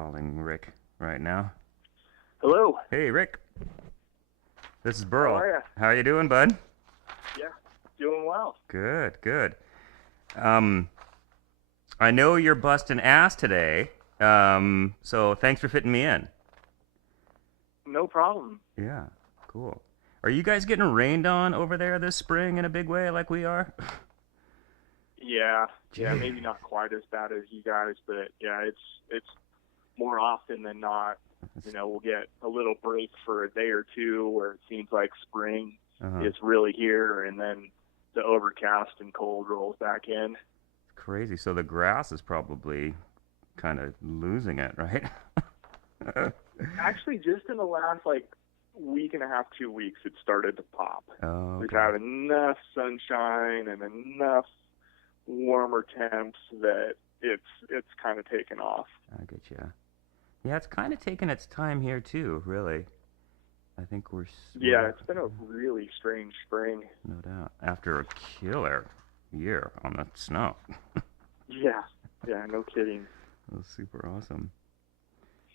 calling Rick right now. Hello. Hey, Rick. This is How Burl. are you? How you doing, bud? Yeah, doing well. Good, good. Um, I know you're busting ass today. So thanks for fitting me in. No problem. Yeah, cool. Are you guys getting rained on over there this spring in a big way like we are? Yeah, Gee. maybe not quite as bad as you guys, but yeah, it's more often than not. We'll get a little break for a day or two where it seems like spring Uh-huh. is really here, and then the overcast and cold rolls back in. Crazy. So the grass is probably kind of losing it, right? Actually, just in the last week and a half, 2 weeks, it started to pop. Oh, We've okay. had enough sunshine and enough warmer temps that it's kind of taken off. I get you. Yeah, it's kind of taking its time here too, really. I think Yeah, it's been a really strange spring. no doubt after a killer year on the snow. Yeah, yeah, no kidding. That was super awesome.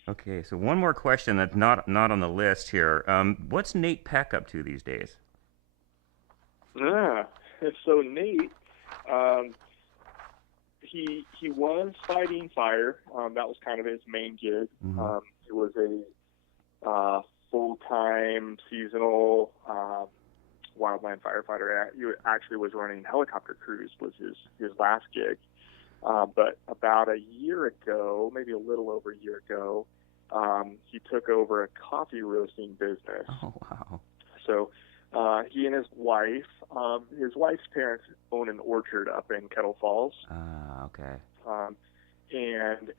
Okay, so one more question that's not on the list here. What's Nate Peck up to these days? Ah, so Nate, um, he was fighting fire. That was kind of his main gig. Mm-hmm. He was a full time seasonal wildland firefighter. He actually was running helicopter crews was his last gig. But about a year ago, maybe a little over a year ago, he took over a coffee roasting business. Oh wow. So he and his wife's parents own an orchard up in Kettle Falls, Ah, okay. and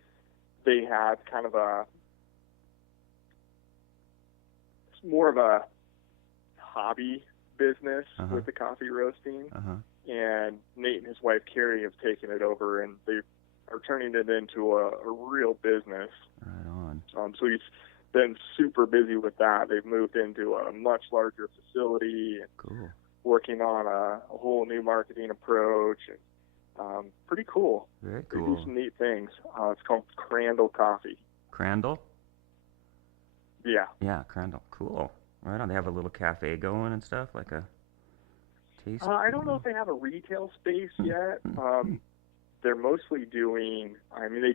they had kind of more of a hobby business Uh-huh. with the coffee roasting. Uh-huh. And Nate and his wife Carrie have taken it over, and they are turning it into a real business. Right on. So he's been super busy with that. They've moved into a much larger facility and Cool. working on a whole new marketing approach. And, pretty cool. Very They do cool. some neat things. It's called Crandall Coffee. Crandall? Yeah. Yeah, Crandall. Cool. Right on. They have a little cafe going and stuff, like a taste. I don't know if they have a retail space yet. They're mostly doing. I mean,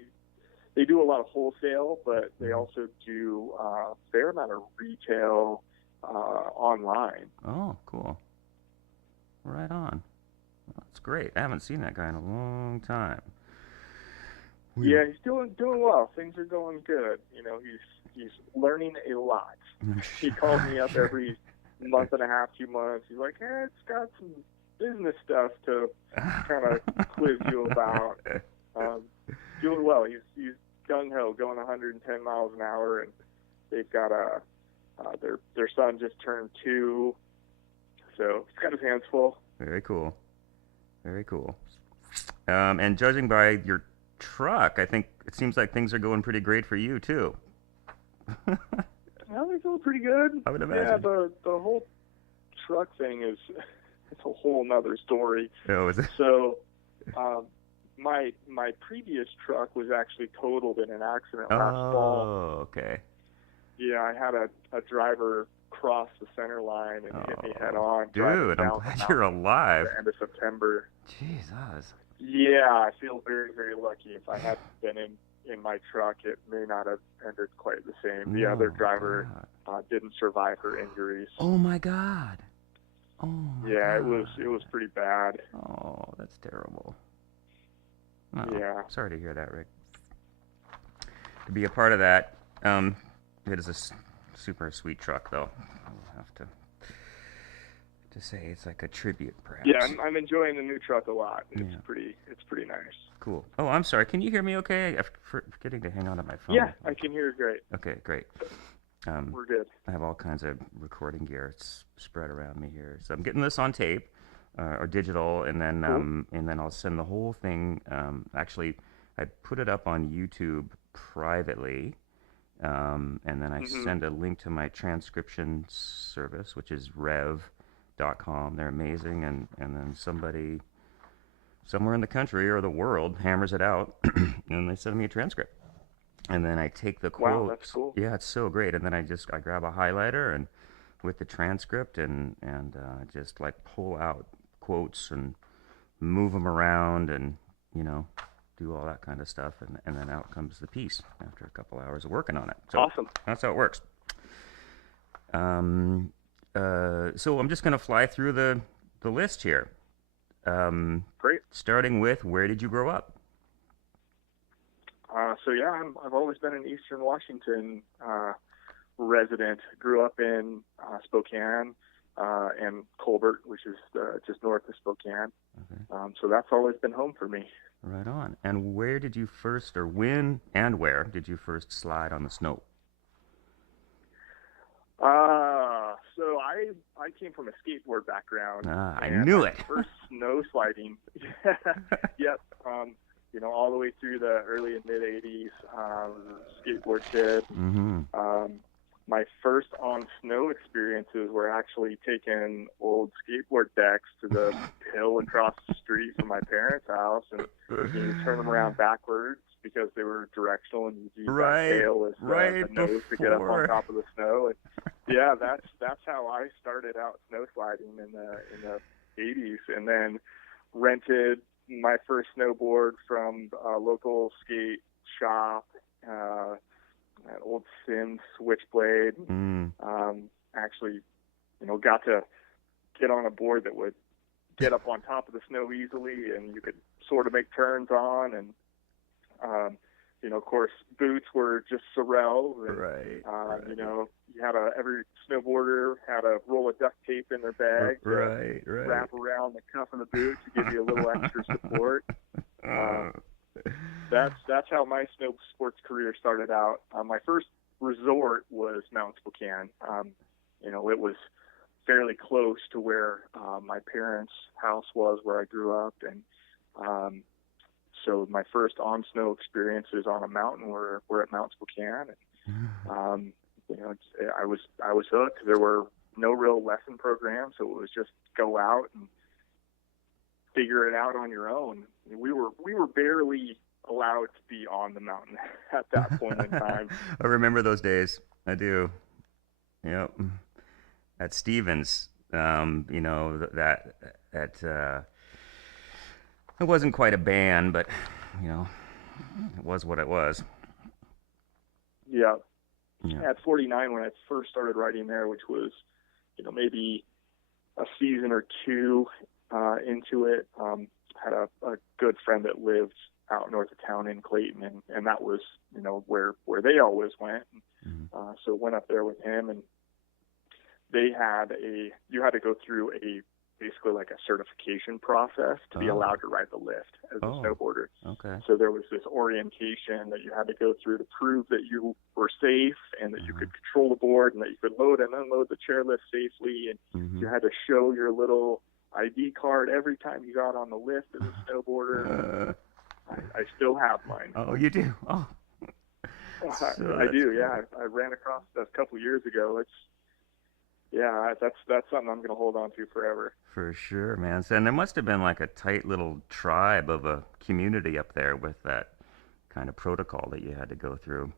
they do a lot of wholesale, but they also do a fair amount of retail online. Oh, cool. Right on. Well, that's great. I haven't seen that guy in a long time. Yeah, he's doing well. Things are going good. He's learning a lot. He calls me up every month and a half, 2 months. He's like, "Hey, it's got some business stuff to kind of quiz you about." Doing well. He's gung ho, going 110 miles an hour, and they've got their son just turned 2, so he's got his hands full. Very cool. Very cool. And judging by your truck, I think it seems like things are going pretty great for you too. Well, they're doing pretty good. I would Yeah, imagine. the whole truck thing is it's a whole nother story. Oh, is it? So, my previous truck was actually totaled in an accident last fall. Oh, okay. Yeah, I had a driver cross the center line and hit me head on driving Dude, I'm down the glad you're mountain alive. at the end of September. Jesus. Yeah, I feel very, very lucky. If I hadn't been in my truck, it may not have ended quite the same. The other Oh, driver God. didn't survive her injuries. Oh my God. Oh my Yeah, God. it was pretty bad. Oh, that's terrible. Oh, Yeah. sorry to hear that, Rick. To be a part of that, it is a super sweet truck, though. I'll have to say it's like a tribute, perhaps. Yeah, I'm enjoying the new truck a lot. It's Yeah. pretty nice. Cool. Oh, I'm sorry. Can you hear me okay? I'm forgetting to hang on to my phone. Yeah, I can hear you great. Okay, great. We're good. I have all kinds of recording gear spread around me here, so I'm getting this on tape or digital, and then Cool. and then I'll send the whole thing. Actually, I put it up on YouTube privately, and then I send a link to my transcription service, which is rev.com. They're amazing, and then somebody somewhere in the country or the world hammers it out, and they send me a transcript. and then I take the Wow, that's quotes. cool. Yeah, it's so great. And then I grab a highlighter and with the transcript and just like pull out quotes and move them around and you know do all that kind of stuff and then out comes the piece after a couple hours of working on it. So Awesome. that's how it works. Um, so I'm just gonna fly through the list here. Great. Starting with where did you grow up? So yeah, I've always been an Eastern Washington resident. Grew up in Spokane and Colbert, which is just north of Spokane. Okay. So that's always been home for me. Right on. And where did you first, or when and where did you first slide on the snow? So I came from a skateboard background. Ah, I and knew my it. First snow sliding. Yep. All the way through the early and mid '80s, skateboard kid. Mm-hmm. My first on snow experiences were actually taking old skateboard decks to the hill across the street from my parents' house, and you turn them around backwards because they were directional, and you use that tail as the nose to get up on top of the snow. And yeah, that's how I started out snow sliding in the '80s, and then rented my first snowboard from a local skate shop. That old Sims Switchblade. Actually, got to get on a board that would get up on top of the snow easily, and you could sort of make turns on. And of course, boots were just Sorel. And, right. You had every snowboarder had a roll of duct tape in their bag to wrap around the cuff of the boot to give you a little extra support. That's how my snow sports career started out. My first resort was Mount Spokane. It was fairly close to where my parents' house was, where I grew up, and so my first on snow experiences on a mountain were at Mount Spokane. And, I was hooked. There were no real lesson programs, so it was just go out and figure it out on your own. We were barely allowed to be on the mountain at that point in time. I remember those days. I do. Yep. At Stevens, that it wasn't quite a band, but it was what it was. Yeah. At 49, when I first started riding there, which was, maybe a season or two into it, had a good friend that lived out north of town in Clayton, and that was, where they always went. So went up there with him, and you had to go through basically like a certification process to be allowed to ride the lift as a snowboarder. Okay. So there was this orientation that you had to go through to prove that you were safe and that you could control the board and that you could load and unload the chairlift safely. And you had to show your little ID card every time you got on the lift as a snowboarder. I still have mine. Oh, you do? Oh. I do, yeah. I ran across that a couple years ago. That's something I'm going to hold on to forever. For sure, man. So, and there must have been like a tight little tribe of a community up there with that kind of protocol that you had to go through.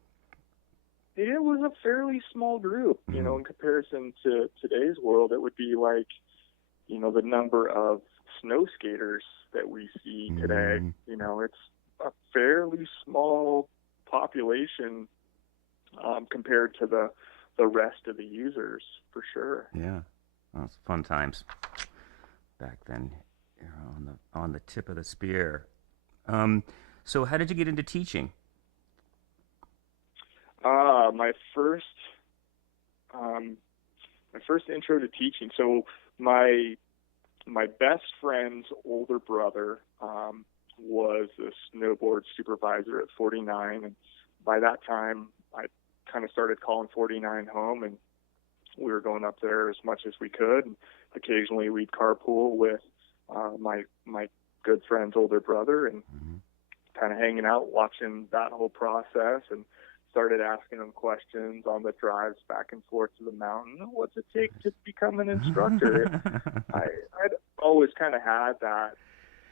It was a fairly small group, in comparison to today's world. It would be like, the number of snow skaters that we see today. It's a fairly small population compared to the rest of the users, for sure. Yeah, well, it's fun times back then. On the tip of the spear. So, how did you get into teaching? My first intro to teaching. So my best friend's older brother was a snowboard supervisor at 49, and by that time I kind of started calling 49 home, and we were going up there as much as we could. And occasionally we'd carpool with my good friend's older brother, and kind of hanging out, watching that whole process, and started asking him questions on the drives back and forth to the mountain. What's it take to become an instructor? I'd always kind of had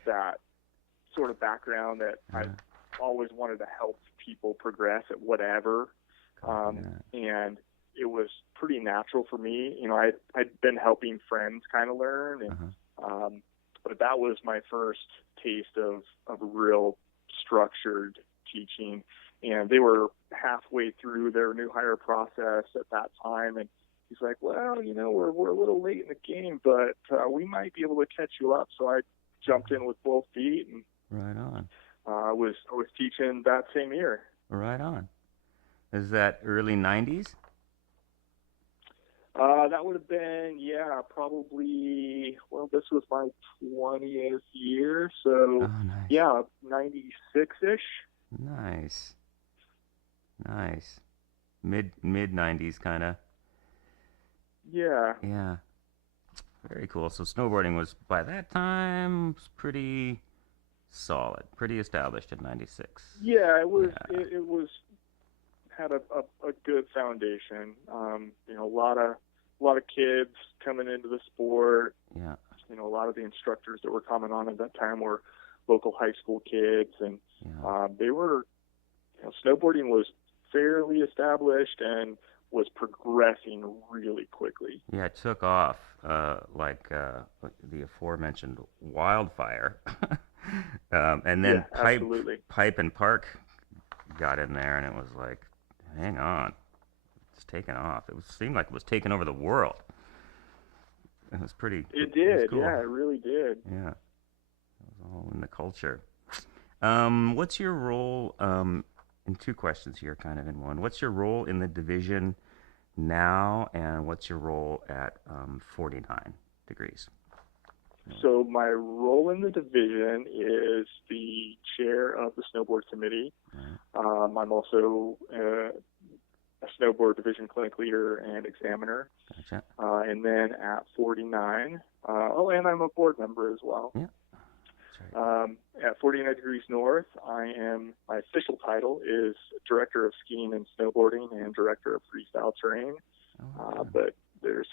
that sort of background that always wanted to help people progress at whatever. And it was pretty natural for me. You know, I'd been helping friends kind of learn, and but that was my first taste of real structured teaching. And they were halfway through their new hire process at that time, and he's like, well, you know, we're a little late in the game, but we might be able to catch you up. So I jumped in with both feet, and right on. I was teaching that same year. Right on. Is that early 90s? That would have been, probably, well, this was my 20th year, so, nice. 96-ish. Nice. Mid-90s, kind of. Yeah. Yeah. Very cool. So snowboarding was, by that time, pretty solid, pretty established in 96. Yeah, it was, it was, had a good foundation. You know, a lot of kids coming into the sport. Yeah. You know, a lot of the instructors that were coming on at that time were local high school kids, and they were, you know, snowboarding was fairly established and was progressing really quickly. Yeah, it took off like the aforementioned wildfire. And then Pipe and Park got in there, and it was like, hang on, it's taken off. Seemed like it was taking over the world. It was pretty. It did, it was cool. Yeah, it really did. Yeah, it was all in the culture. What's your role? And two questions here, kind of in one. What's your role in the division now, and what's your role at 49 Degrees? So my role in the division is the chair of the snowboard committee. I'm also a snowboard division clinic leader and examiner. Gotcha. And then at 49, and I'm a board member as well. Yeah. That's right. At 49 Degrees North, my official title is Director of Skiing and Snowboarding and Director of Freestyle Terrain. But there's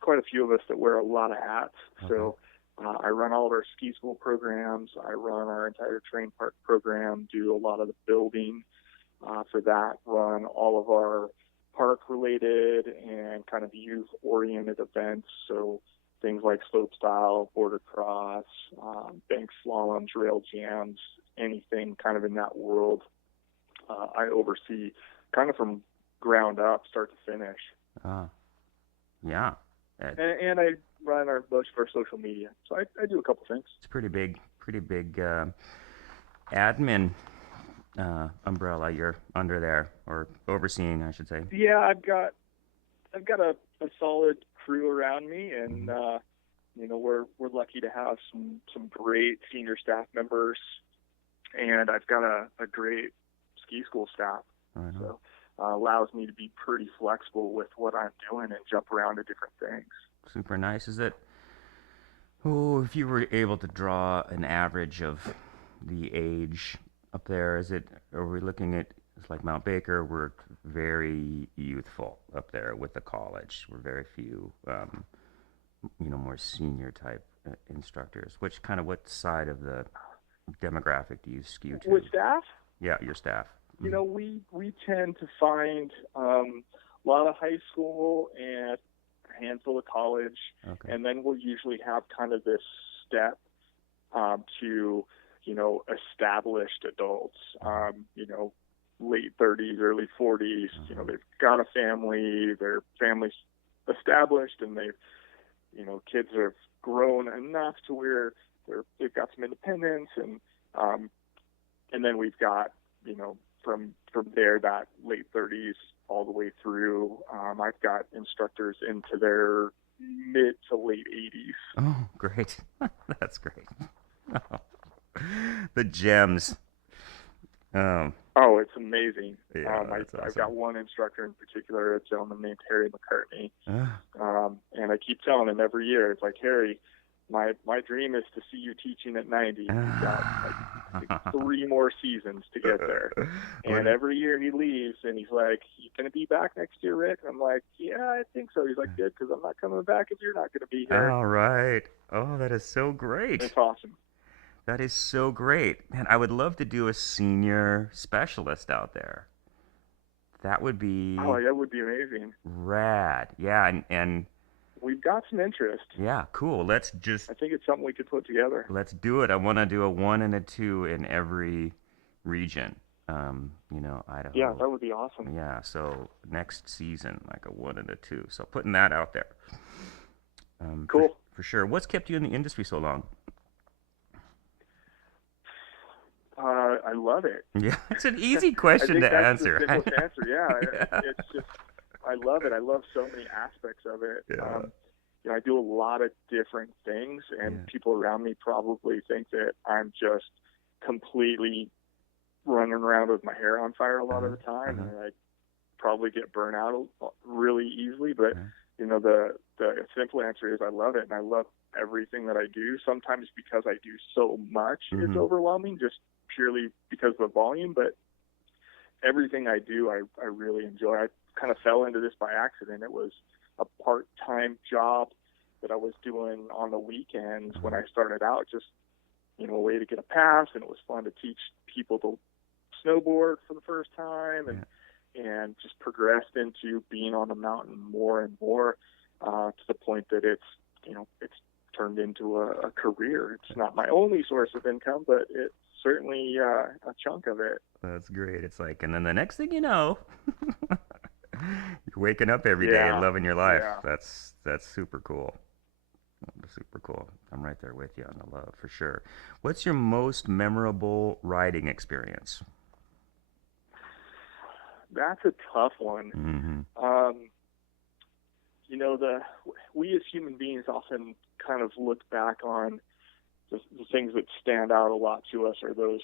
quite a few of us that wear a lot of hats. Okay. So I run all of our ski school programs. I run our entire terrain park program, do a lot of the building for that, run all of our park-related and kind of youth-oriented events. So things like slopestyle, border cross, bank slaloms, rail jams, anything kind of in that world. I oversee kind of from ground up, start to finish. Yeah. And I run most of our social media. So I do a couple things. It's pretty big admin umbrella you're under there, or overseeing, I should say. Yeah, I've got a solid crew around me, and you know, we're lucky to have some great senior staff members, and I've got a great ski school staff. Right. So allows me to be pretty flexible with what I'm doing and jump around to different things. Super nice. Is it? Oh, if you were able to draw an average of the age up there, are we looking at, it's like Mount Baker, we're very youthful up there with the college. We're very few, more senior type instructors. What side of the demographic do you skew to? With staff? Yeah, your staff. You know, we tend to find a lot of high school and a handful of college, and then we'll usually have kind of this step to, you know, established adults, you know, late 30s, early 40s. You know, they've got a family, their family's established, and kids have grown enough to where they've got some independence, and then we've got, you know, from there, that late 30s all the way through. I've got instructors into their mid to late 80s. Oh, great. That's great. The gems. Oh, it's amazing. Yeah, that's awesome. I've got one instructor in particular, a gentleman named Harry McCartney. And I keep telling him every year, it's like, Harry, my dream is to see you teaching at 90. You've got like 3 more seasons to get there. And every year he leaves, and he's like, you going to be back next year, Rick? I'm like, yeah, I think so. He's like, good, because I'm not coming back if you're not going to be here. All right. Oh, that is so great. It's awesome. That is so great. Man, I would love to do a senior specialist out there. That would Oh, be that would be amazing. rad. Yeah, and We've got some interest. yeah, cool. I think it's something we could put together. Let's do it. I want to do a 1 and a 2 in every region. Yeah, Idaho. that would be awesome. Yeah, so next season, like a 1 and a 2. So putting that out there. For, Cool. for sure. What's kept you in the industry so long? I love it. Yeah, it's an easy I question think to that's the answer. simplest answer. Yeah, Yeah. it's just I love it. I love so many aspects of it. Yeah. I do a lot of different things, and Yeah. people around me probably think that I'm just completely running around with my hair on fire a lot of the time, and I probably get burnt out really easily. But the simple answer is I love it, and I love everything that I do. Sometimes because I do so much, it's overwhelming, just purely because of the volume. But everything I do, I really enjoy. I kind of fell into this by accident. It was a part-time job that I was doing on the weekends when I started out, just a way to get a pass, and it was fun to teach people to snowboard for the first time, and just progressed into being on the mountain more and more, to the point that it's turned into a career. It's not my only source of income, but it's certainly a chunk of it. That's great. It's like, and then the next thing you know, you're waking up every day and loving your life. Yeah. That's super cool. Super cool. I'm right there with you on the love for sure. What's your most memorable riding experience? That's a tough one. We as human beings often kind of look back on the things that stand out a lot to us are those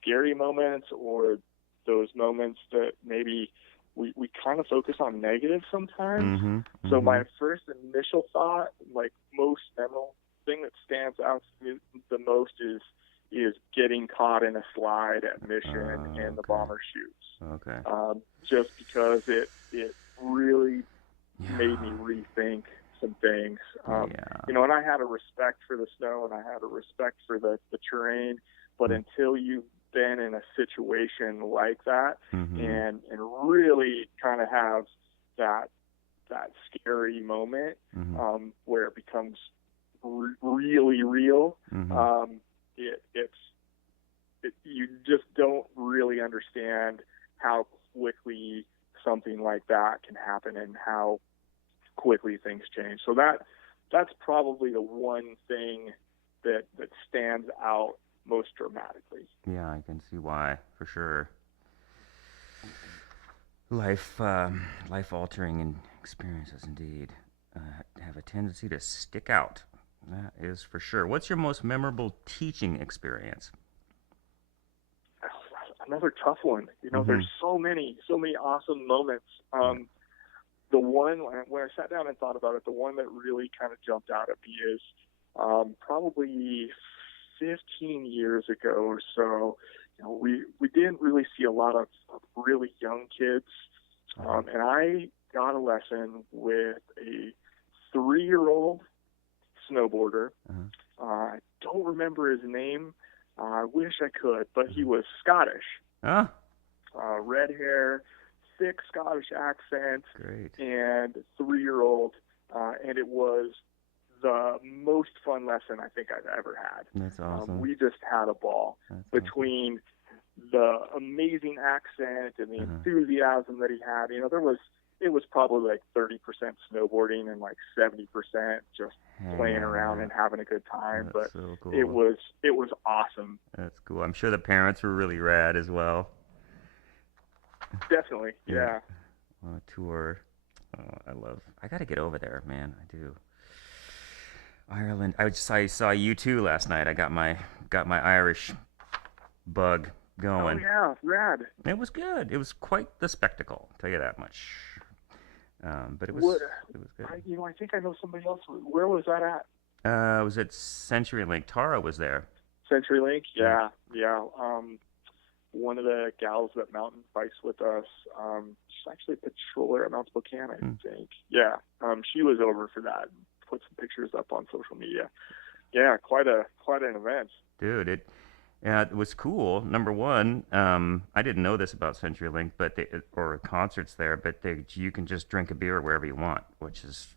scary moments, or those moments that maybe we kind of focus on negative sometimes. So my first initial thought, like most memorable thing that stands out to me the most is getting caught in a slide at Mission and the bomber chutes. Okay. Just because it really made me rethink some things. And I had a respect for the snow, and I had a respect for the terrain, but until you've been in a situation like that, and really kind of have that scary moment, where it becomes really real, you just don't really understand how quickly something like that can happen and how quickly things change. So that's probably the one thing that stands out most dramatically. Yeah, I can see why, for sure. Life altering experiences indeed have a tendency to stick out. That is for sure. What's your most memorable teaching experience? Another tough one. There's so many awesome moments. The one, when I sat down and thought about it, the one that really kind of jumped out at me is probably 15 years ago or so. We didn't really see a lot of really young kids, and I got a lesson with a 3-year-old snowboarder. I don't remember his name. I wish I could, but he was Scottish. Red hair, thick Scottish accent. Great. And 3-year-old, and it was the most fun lesson I think I've ever had. That's awesome. We just had a ball. That's between the amazing accent and the enthusiasm that he had. It was probably like 30% snowboarding and like 70% just playing around and having a good time. That's but so cool. it was awesome. That's cool. I'm sure the parents were really rad as well. Definitely, yeah. On a tour. I got to get over there, man. I do. Ireland. I saw you too last night. I got my Irish bug going. Oh yeah, rad. It was good. It was quite the spectacle. I'll tell you that much. But it was good. I think I know somebody else. Where was that at? It was at CenturyLink. Tara was there. CenturyLink, yeah. One of the gals that mountain bikes with us, she's actually a patroller at Mount Spokane, I think. Yeah, she was over for that. Put some pictures up on social media. Yeah, quite an event. Dude, it was cool. Number one, I didn't know this about CenturyLink, but or concerts there, but you can just drink a beer wherever you want, which is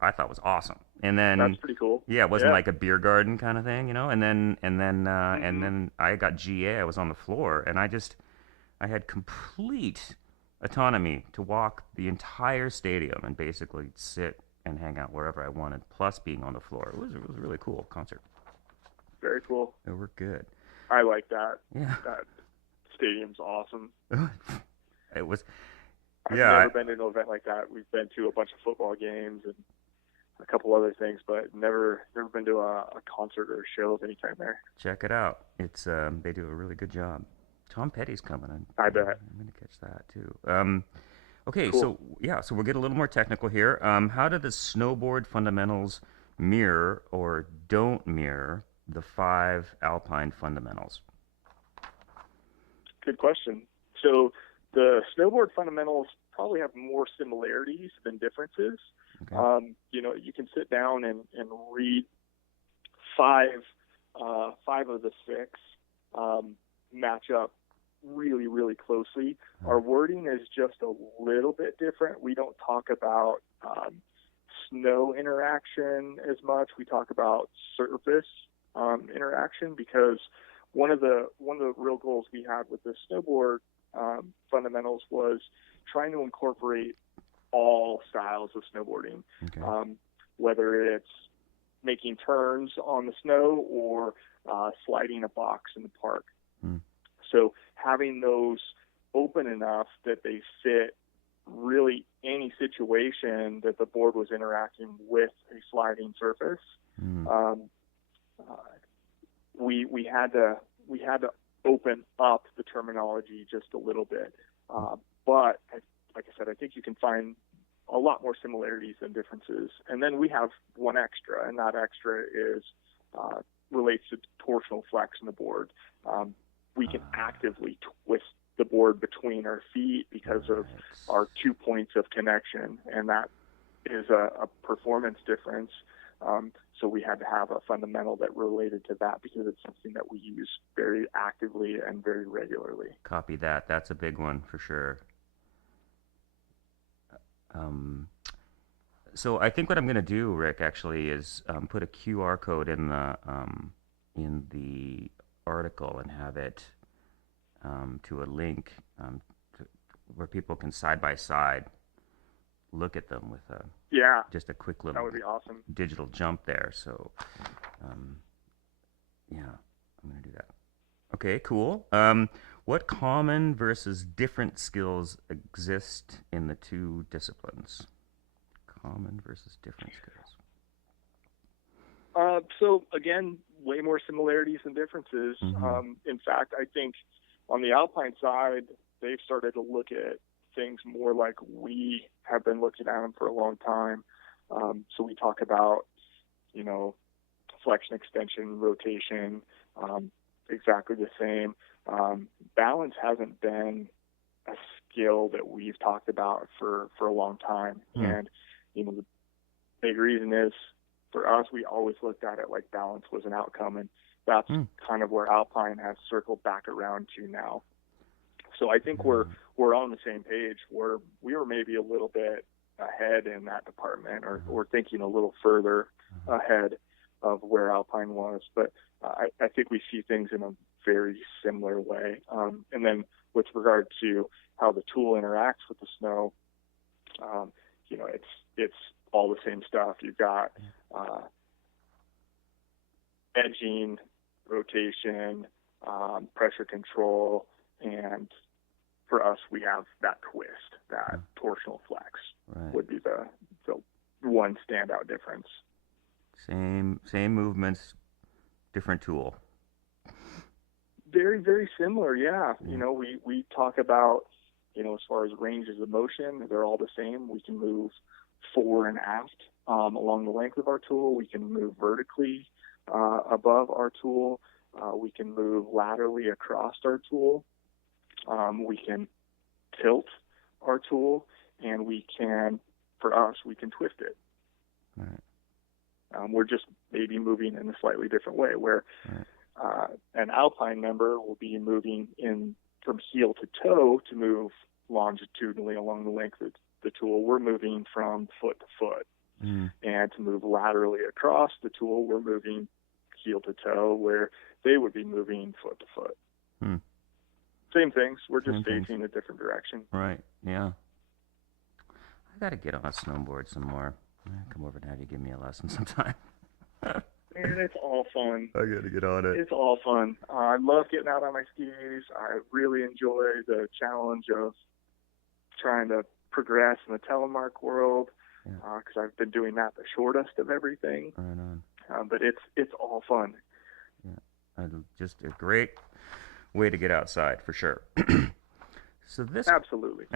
I thought was awesome. And That's then, pretty cool. yeah, it wasn't Yeah. like a beer garden kind of thing, you know. And Mhm. then I got GA. I was on the floor, and I had complete autonomy to walk the entire stadium and basically sit and hang out wherever I wanted. Plus being on the floor, it was a really cool concert. Very cool. It worked good. I like that. Yeah, That stadium's awesome. it was. I've Yeah, never been to an event like that. We've been to a bunch of football games and a couple other things, but never been to a concert or a show of any kind there. check it out. It's they do a really good job. Tom Petty's coming. I I'm bet. gonna catch that too. Okay, Cool. so yeah, so we'll get a little more technical here. How do the snowboard fundamentals mirror or don't mirror the five alpine fundamentals? Good question. So the snowboard fundamentals probably have more similarities than differences. Okay. You can sit down and read five five of the six match up really, really closely. Our wording is just a little bit different. We don't talk about snow interaction as much. We talk about surface interaction because one of the real goals we had with the snowboard fundamentals was trying to incorporate all styles of snowboarding, Okay. whether it's making turns on the snow or sliding a box in the park. Hmm. So having those open enough that they fit really any situation that the board was interacting with a sliding surface. Hmm. We had to open up the terminology just a little bit, but like I said, I think you can find a lot more similarities than differences. And then we have one extra, and that extra is relates to torsional flex in the board. We can actively twist the board between our feet because of our 2 points of connection, and that is a performance difference. So we had to have a fundamental that related to that because it's something that we use very actively and very regularly. Copy that. That's a big one for sure. So I think what I'm going to do, Rick, actually, is put a QR code in the article and have it to a link to, where people can side by side look at them with just a quick That little would be awesome. digital jump there. So yeah, I'm going to do that. Okay, cool. What common versus different skills exist in the two disciplines? Common versus different skills. So again, way more similarities than differences. Mm-hmm. In fact, I think on the Alpine side, they've started to look at things more like we have been looking at them for a long time. So we talk about, flexion, extension, rotation, exactly the same. Balance hasn't been a skill that we've talked about for a long time. And, the big reason is for us, we always looked at it like balance was an outcome. And that's kind of where Alpine has circled back around to now. So I think we're on the same page where we were maybe a little bit ahead in that department or thinking a little further ahead of where Alpine was. But I think we see things in a very similar way. And then with regard to how the tool interacts with the snow, it's all the same stuff. You've got edging, rotation, pressure control, and for us, we have that twist, that torsional flex would be the one standout difference. Same movements, different tool. Very, very similar, yeah. We talk about, as far as ranges of motion, they're all the same. We can move fore and aft along the length of our tool. We can move vertically above our tool. We can move laterally across our tool. We can tilt our tool, and we can twist it. Right. We're just maybe moving in a slightly different way, where an alpine member will be moving in from heel to toe to move longitudinally along the length of the tool. We're moving from foot to foot. And to move laterally across the tool, we're moving heel to toe, where they would be moving foot to foot. Same things. We're just facing a different direction. Right. Yeah. I got to get on a snowboard some more. Come over and have you give me a lesson sometime. Man, it's all fun. I got to get on it. It's all fun. I love getting out on my skis. I really enjoy the challenge of trying to progress in the telemark world, because I've been doing that the shortest of everything. Right on. But it's all fun. Yeah, just a great way to get outside for sure. So this absolutely.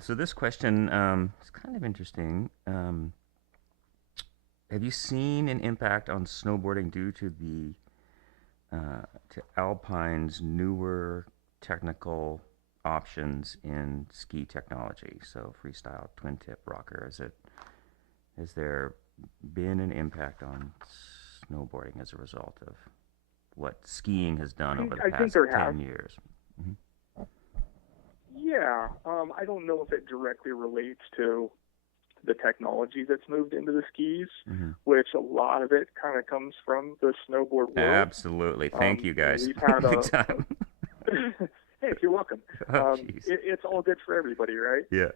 So this question is kind of interesting. Have you seen an impact on snowboarding due to to Alpine's newer technical options in ski technology? So freestyle twin tip rocker. Has there been an impact on snowboarding as a result of what skiing has done over the past 10 years? Mm-hmm. Yeah, I don't know if it directly relates to the technology that's moved into the skis, which a lot of it kind of comes from the snowboard world. Absolutely. Thank you, guys. We've had Hey, you're welcome. It's all good for everybody, right? Yeah.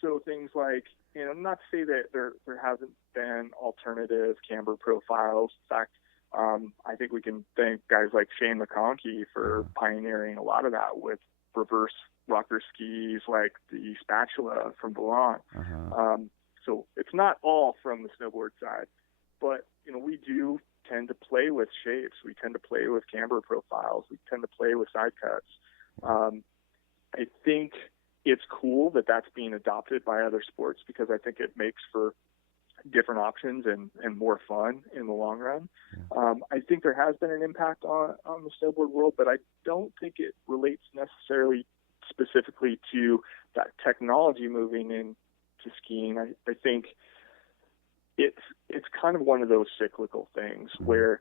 So things like, not to say that there hasn't been alternative camber profiles. In fact, I think we can thank guys like Shane McConkey for pioneering a lot of that with reverse rocker skis like the Spatula from Volant. So it's not all from the snowboard side, but we do tend to play with shapes. We tend to play with camber profiles. We tend to play with side cuts. I think it's cool that that's being adopted by other sports, because I think it makes for different options and more fun in the long run. I think there has been an impact on the snowboard world, but I don't think it relates necessarily specifically to that technology moving into skiing. I think it's kind of one of those cyclical things where,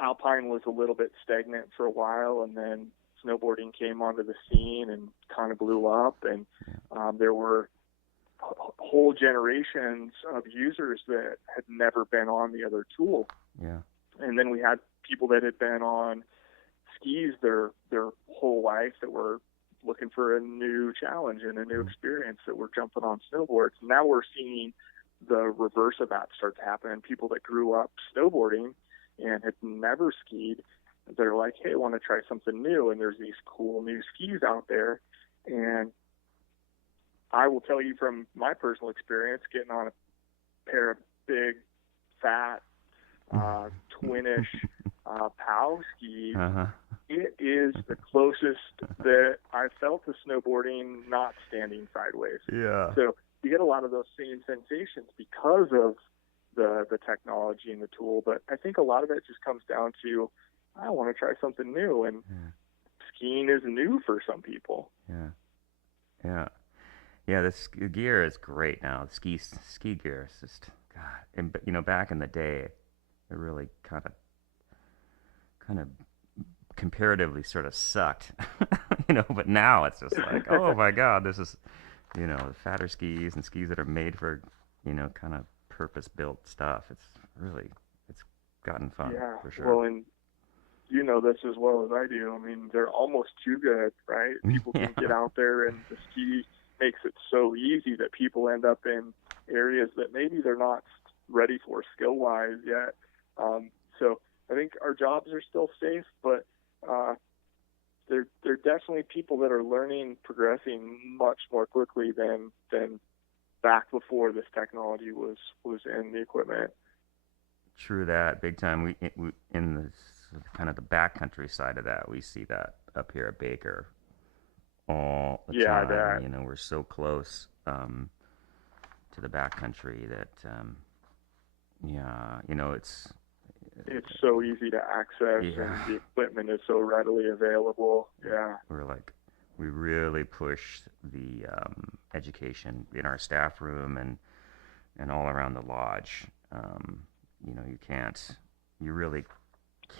Alpine was a little bit stagnant for a while, and then snowboarding came onto the scene and kind of blew up, and there were whole generations of users that had never been on the other tool. Yeah. And then we had people that had been on skis their whole life that were looking for a new challenge and a new experience, that were jumping on snowboards. Now we're seeing the reverse of that start to happen. People that grew up snowboarding and had never skied, they're like, hey, I want to try something new, and there's these cool new skis out there. And I will tell you from my personal experience, getting on a pair of big, fat, twinish POW skis, it is the closest that I felt to snowboarding not standing sideways. Yeah. So you get a lot of those same sensations because of the technology and the tool, but I think a lot of it just comes down to, I want to try something new, and skiing is new for some people. Yeah. This gear is great now. The ski gear is just, God. And back in the day, it really kind of comparatively sort of sucked, But now it's just like, oh my God, this is, the fatter skis and skis that are made for, kind of purpose-built stuff. It's gotten fun for sure. Well, and you know this as well as I do. I mean, they're almost too good, right? People can get out there, and the ski makes it so easy that people end up in areas that maybe they're not ready for skill-wise yet. So I think our jobs are still safe, but there are definitely people that are learning, progressing much more quickly than back before this technology was in the equipment. True that, big time. We in the kind of the backcountry side of that, we see that up here at Baker all the time. That. We're so close to the backcountry that it's so easy to access, and the equipment is so readily available. We really push the education in our staff room and all around the lodge You really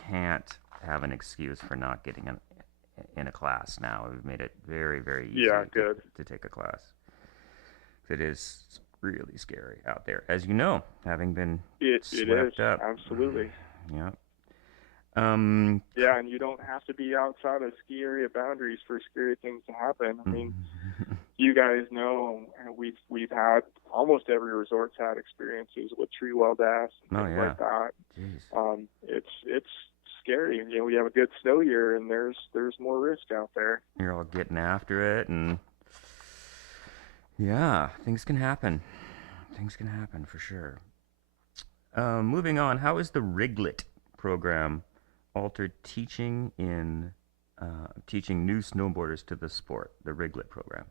can't have an excuse for not getting in a class now. We've made it very, very easy to take a class. It is really scary out there, as you know, having been swept up. Absolutely. Yeah. Yeah, and you don't have to be outside of ski area boundaries for scary things to happen. I mean, you guys know, and we've had almost every resort's had experiences with tree well deaths and things like that. Jeez. It's scary. You know, we have a good snow year, and there's more risk out there. You're all getting after it, and yeah, things can happen. Things can happen for sure. Moving on, how is the Riglet program altered teaching new snowboarders to the sport? The Riglet program.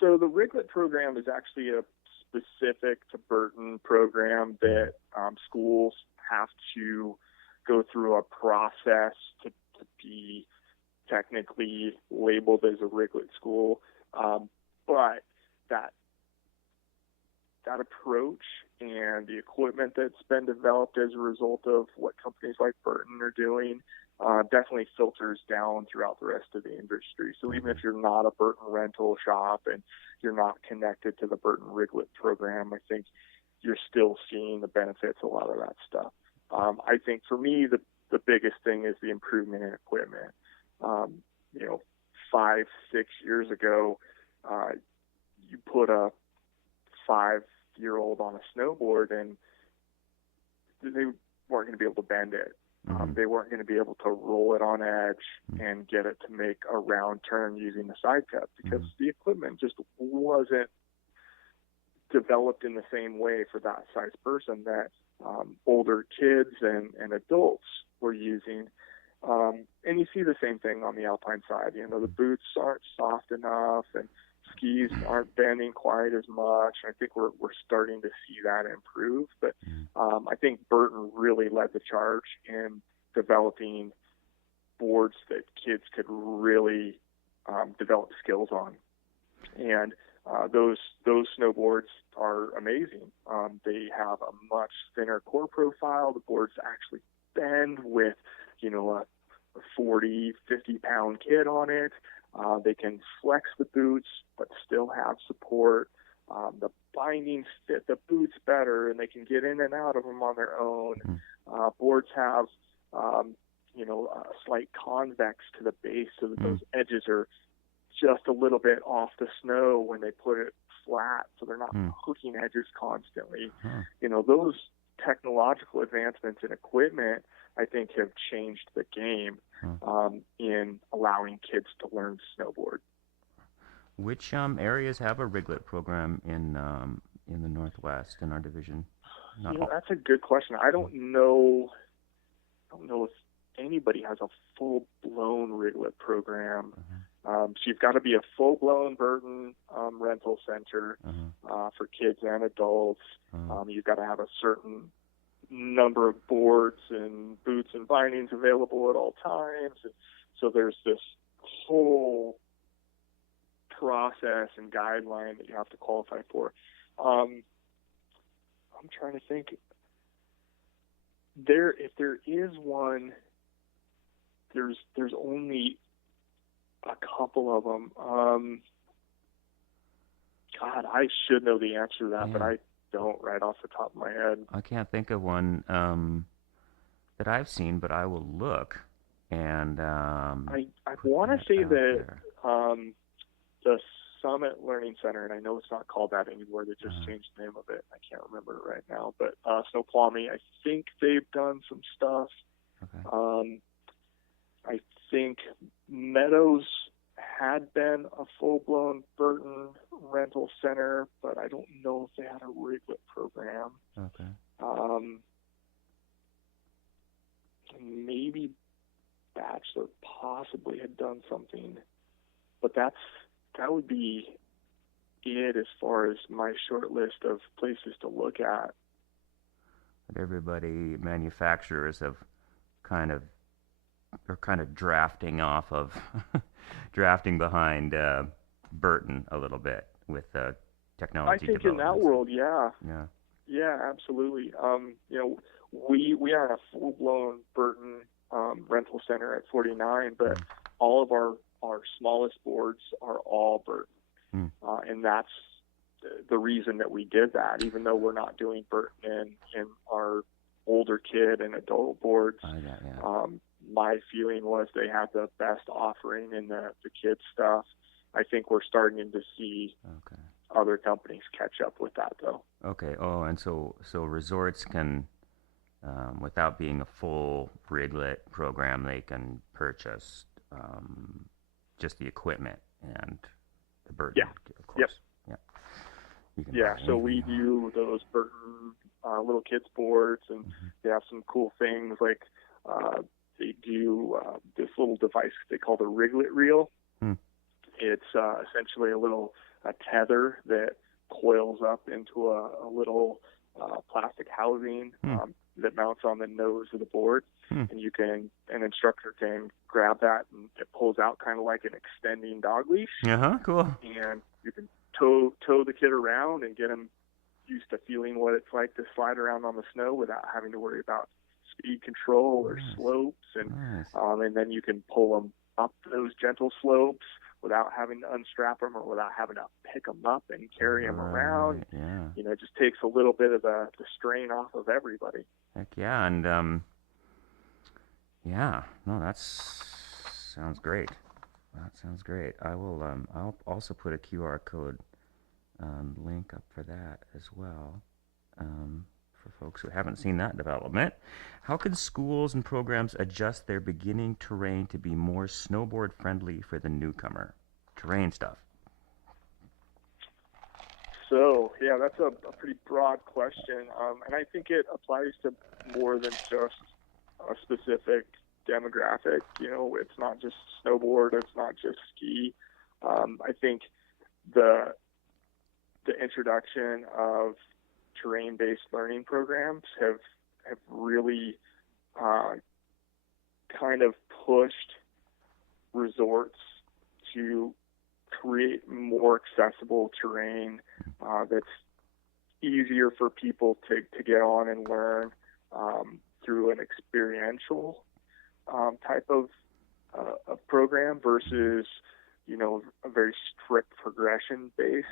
So the Riglet program is actually a specific to Burton program that schools have to go through a process to be technically labeled as a Riglet school. But that approach and the equipment that's been developed as a result of what companies like Burton are doing definitely filters down throughout the rest of the industry. So even if you're not a Burton rental shop and you're not connected to the Burton Riglet program, I think you're still seeing the benefits of a lot of that stuff. I think for me, the biggest thing is the improvement in equipment. 5-6 years ago, you put a 5-year-old on a snowboard and they weren't going to be able to bend it. They weren't going to be able to roll it on edge and get it to make a round turn using the side cut because the equipment just wasn't developed in the same way for that size person that older kids and adults were using. And you see the same thing on the alpine side. You know, the boots aren't soft enough and skis aren't bending quite as much. I think we're starting to see that improve. But I think Burton really led the charge in developing boards that kids could really develop skills on. And those snowboards are amazing. They have a much thinner core profile. The boards actually bend with, a 40, 50-pound kid on it. They can flex the boots but still have support. The bindings fit the boots better, and they can get in and out of them on their own. Boards have, a slight convex to the base so that those edges are just a little bit off the snow when they put it flat, so they're not hooking edges constantly. Those technological advancements in equipment, I think, have changed the game in allowing kids to learn to snowboard. Which areas have a Riglet program in the Northwest in our division? That's a good question. I don't know if anybody has a full-blown Riglet program. So you've got to be a full-blown Burton rental center for kids and adults. You've got to have a certain number of boards and boots and bindings available at all times. And so there's this whole process and guideline that you have to qualify for. I'm trying to think. If there is one, there's only a couple of them. God, I should know the answer to that, but I don't right off the top of my head. I can't think of one that I've seen, but I will look. And I want to say that the Summit Learning Center, and I know it's not called that anymore, they just changed the name of it. I can't remember it right now, but Snoqualmie, I think they've done some stuff. Okay. I think Meadows had been a full-blown Burton rental center, but I don't know if they had a Riglet program. Okay. Maybe Bachelor possibly had done something, but that would be it as far as my short list of places to look at. Everybody, manufacturers have kind of drafting off of drafting behind Burton a little bit with technology. I think in that world, yeah. Yeah, absolutely. We are a full-blown Burton rental center at 49, but Mm. all of our smallest boards are all Burton, Mm. and that's the reason that we did that. Even though we're not doing Burton in our older kid and adult boards, Yeah. my feeling was they had the best offering in the kids stuff. I think we're starting to see Okay. other companies catch up with that, though. Okay. Oh, and so resorts can, without being a full Riglet program, they can purchase just the equipment and the Burton, Yeah. of Yep. course. Yeah. You can Yeah. buy So anything we you want. do those Burton little kids boards, and Mm-hmm. they have some cool things like they do this little device they call the Riglet reel. Hmm. It's essentially a tether that coils up into a little plastic housing Hmm. that mounts on the nose of the board, Hmm. and an instructor can grab that, and it pulls out kind of like an extending dog leash, Uh-huh. Cool. and you can tow the kid around and get him used to feeling what it's like to slide around on the snow without having to worry about speed control or Nice. slopes, Nice. and then you can pull them up those gentle slopes without having to unstrap them or without having to pick them up and carry them around. Yeah. It just takes a little bit of the strain off of everybody. Heck yeah. And yeah. No, sounds great. That sounds great. I'll also put a QR code link up for that as well, for folks who haven't seen that development. How can schools and programs adjust their beginning terrain to be more snowboard friendly for the newcomer? Terrain stuff. So, yeah, that's a pretty broad question, and I think it applies to more than just a specific demographic. It's not just snowboard, it's not just ski. I think the introduction of terrain-based learning programs have really kind of pushed resorts to create more accessible terrain that's easier for people to get on and learn through an experiential type of program versus, a very strict progression-based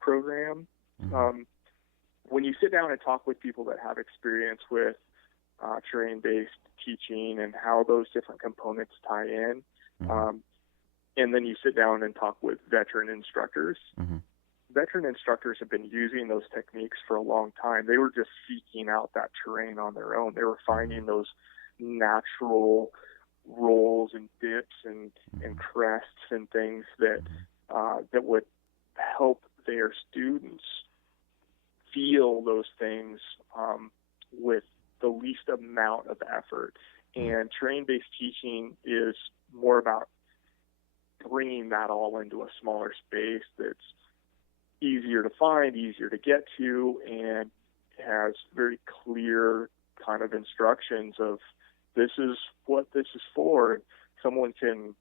program. Mm-hmm. When you sit down and talk with people that have experience with terrain-based teaching and how those different components tie in, Mm-hmm. And then you sit down and talk with veteran instructors. Mm-hmm. Veteran instructors have been using those techniques for a long time. They were just seeking out that terrain on their own. They were finding those natural rolls and dips and crests and things that would help their students feel those things with the least amount of effort. And terrain-based teaching is more about bringing that all into a smaller space that's easier to find, easier to get to, and has very clear kind of instructions of this is what this is for. Someone can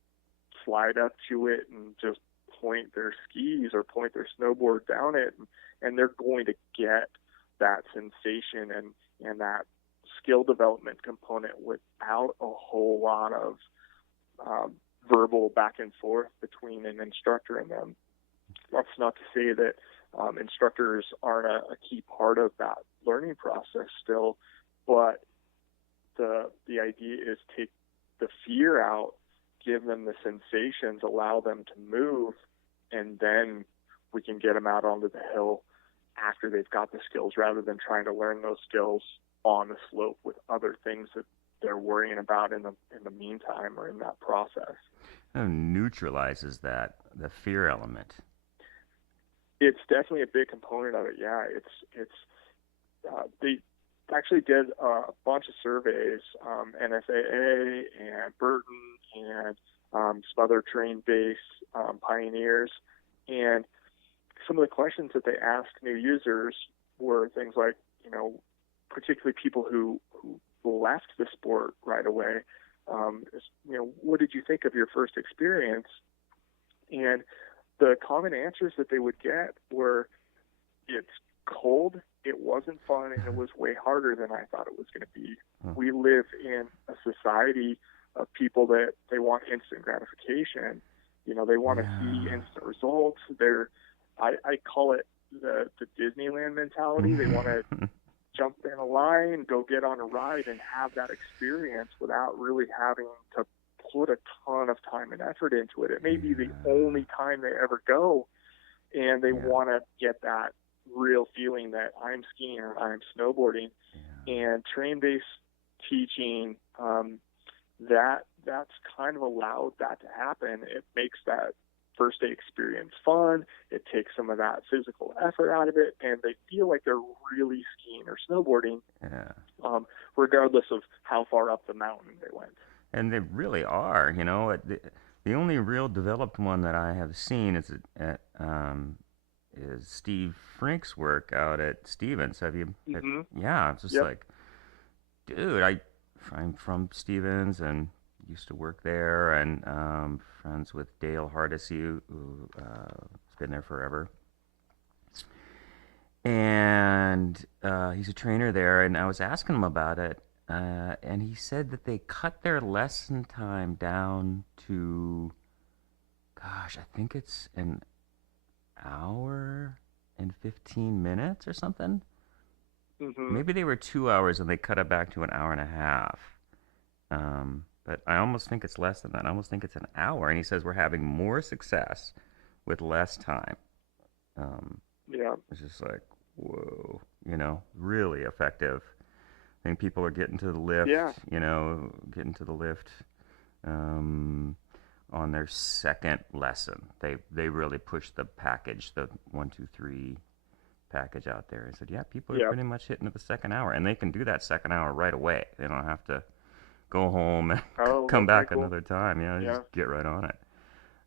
slide up to it and just point their skis or point their snowboard down it, and they're going to get that sensation and that skill development component without a whole lot of verbal back and forth between an instructor and them. That's not to say that instructors aren't a key part of that learning process still, but the idea is take the fear out, give them the sensations, allow them to move, and then we can get them out onto the hill after they've got the skills, rather than trying to learn those skills on the slope with other things that they're worrying about in the meantime or in that process. It neutralizes the fear element. It's definitely a big component of it. Yeah, they actually did a bunch of surveys, NSAA and Burton and some other terrain-based pioneers, and some of the questions that they asked new users were things like, particularly people who left the sport right away. What did you think of your first experience? And the common answers that they would get were, it's cold, it wasn't fun, and it was way harder than I thought it was going to be. We live in a society of people that they want instant gratification. You know, they want to see instant results. I call it the Disneyland mentality. They want to jump in a line, go get on a ride, and have that experience without really having to put a ton of time and effort into it. It may be the only time they ever go, and they want to get that real feeling that I'm skiing or I'm snowboarding. And train-based teaching, that's kind of allowed that to happen. It makes that first day experience fun. It takes some of that physical effort out of it, and they feel like they're really skiing or snowboarding, regardless of how far up the mountain they went. And they really are. You know, the only real developed one that I have seen is Steve Frink's work out at Stevens. Have you? Yeah, it's just like, dude, I'm from Stevens and used to work there, and friends with Dale Hardesty, who has been there forever. And he's a trainer there, and I was asking him about it, and he said that they cut their lesson time down to, gosh, I think it's an hour and 15 minutes or something. Maybe they were 2 hours and they cut it back to an hour and a half. But I almost think it's less than that. I almost think it's an hour. And he says we're having more success with less time. It's just like, whoa, you know, really effective. I think people are getting to the lift, on their second lesson. They really pushed the package, the 1, 2, 3 package out there, and said, yeah, people are pretty much hitting the second hour, and they can do that second hour right away. They don't have to go home and come back another time. Just get right on it.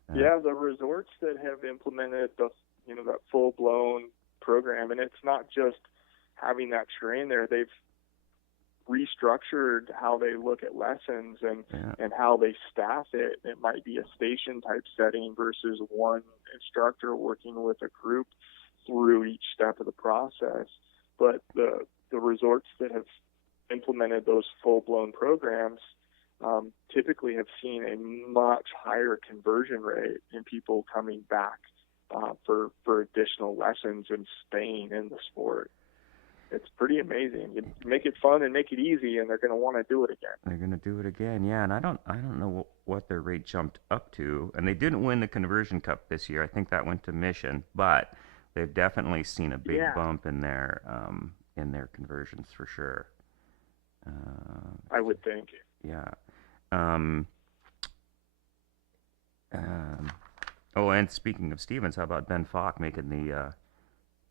The resorts that have implemented that full-blown program, and it's not just having that terrain there. They've restructured how they look at lessons and how they staff it. It might be a station type setting versus one instructor working with a group through each step of the process. But the resorts that have implemented those full-blown programs typically have seen a much higher conversion rate in people coming back for additional lessons and staying in the sport. It's pretty amazing. You make it fun and make it easy, and they're going to want to do it again. They're going to do it again, yeah. And I don't know what their rate jumped up to. And they didn't win the Conversion Cup this year. I think that went to Mission, but they've definitely seen a big bump in their conversions for sure. I would think. Yeah. Oh, and speaking of Stevens, how about Ben Falk making the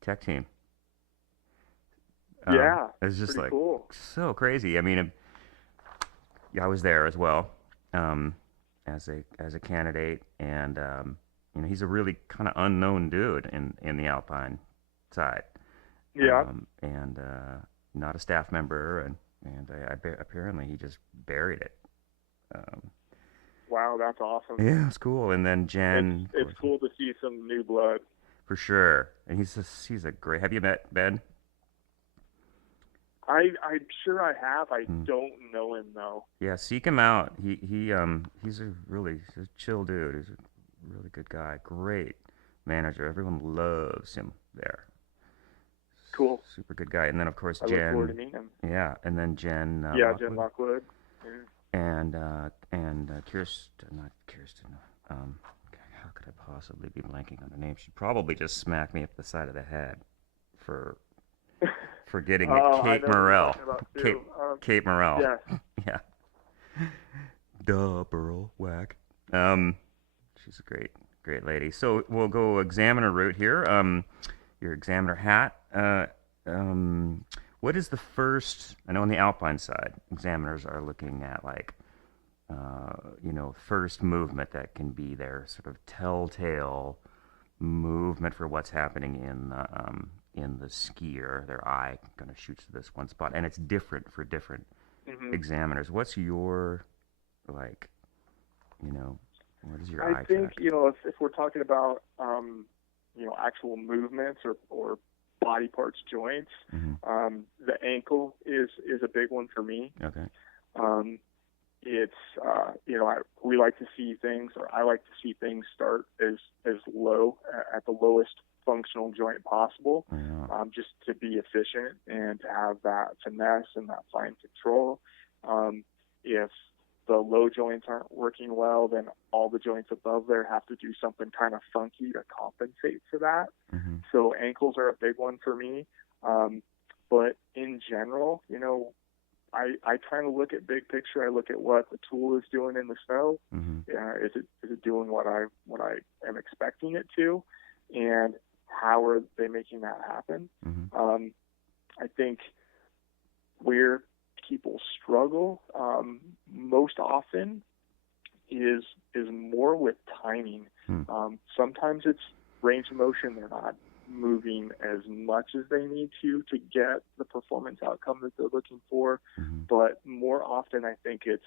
tech team? It's just like cool. So crazy. I mean, I was there as well as a candidate, and he's a really kind of unknown dude in the Alpine side. And not a staff member, and apparently he just buried it. Wow, that's awesome. Yeah, it's cool. And then Jen. It's cool to see some new blood. For sure. And he's a great. Have you met Ben? I'm sure I have. I don't know him though. Yeah, seek him out. He's a chill dude. He's a really good guy. Great manager. Everyone loves him there. Cool. Super good guy. And then of course I Jen. look forward to meeting him. Yeah, and then Jen. Jen Lockwood. And Kirsten, not Kirsten. How could I possibly be blanking on her name? She'd probably just smack me up the side of the head for forgetting it. Kate Morrell. Kate Morrell. Yeah. Yeah. Duh, Burl, whack. She's a great lady. So we'll go examiner route here. Your examiner hat. What is the first? I know on the Alpine side, examiners are looking at first movement that can be their sort of telltale movement for what's happening in the skier. Their eye kind of shoots to this one spot, and it's different for different examiners. What's your where does your eye I think track? if we're talking about actual movements or body parts, joints. The ankle is a big one for me. Okay. It's we like to see things, or I like to see things start as low at the lowest functional joint possible, just to be efficient and to have that finesse and that fine control. If the low joints aren't working well, then all the joints above there have to do something kind of funky to compensate for that. So ankles are a big one for me. But in general, I kind of look at big picture. I look at what the tool is doing in the snow. Is it doing what I am expecting it to, and how are they making that happen? I think where people struggle most often is more with timing. Sometimes it's range of motion. They're not moving as much as they need to get the performance outcome that they're looking for, but more often I think it's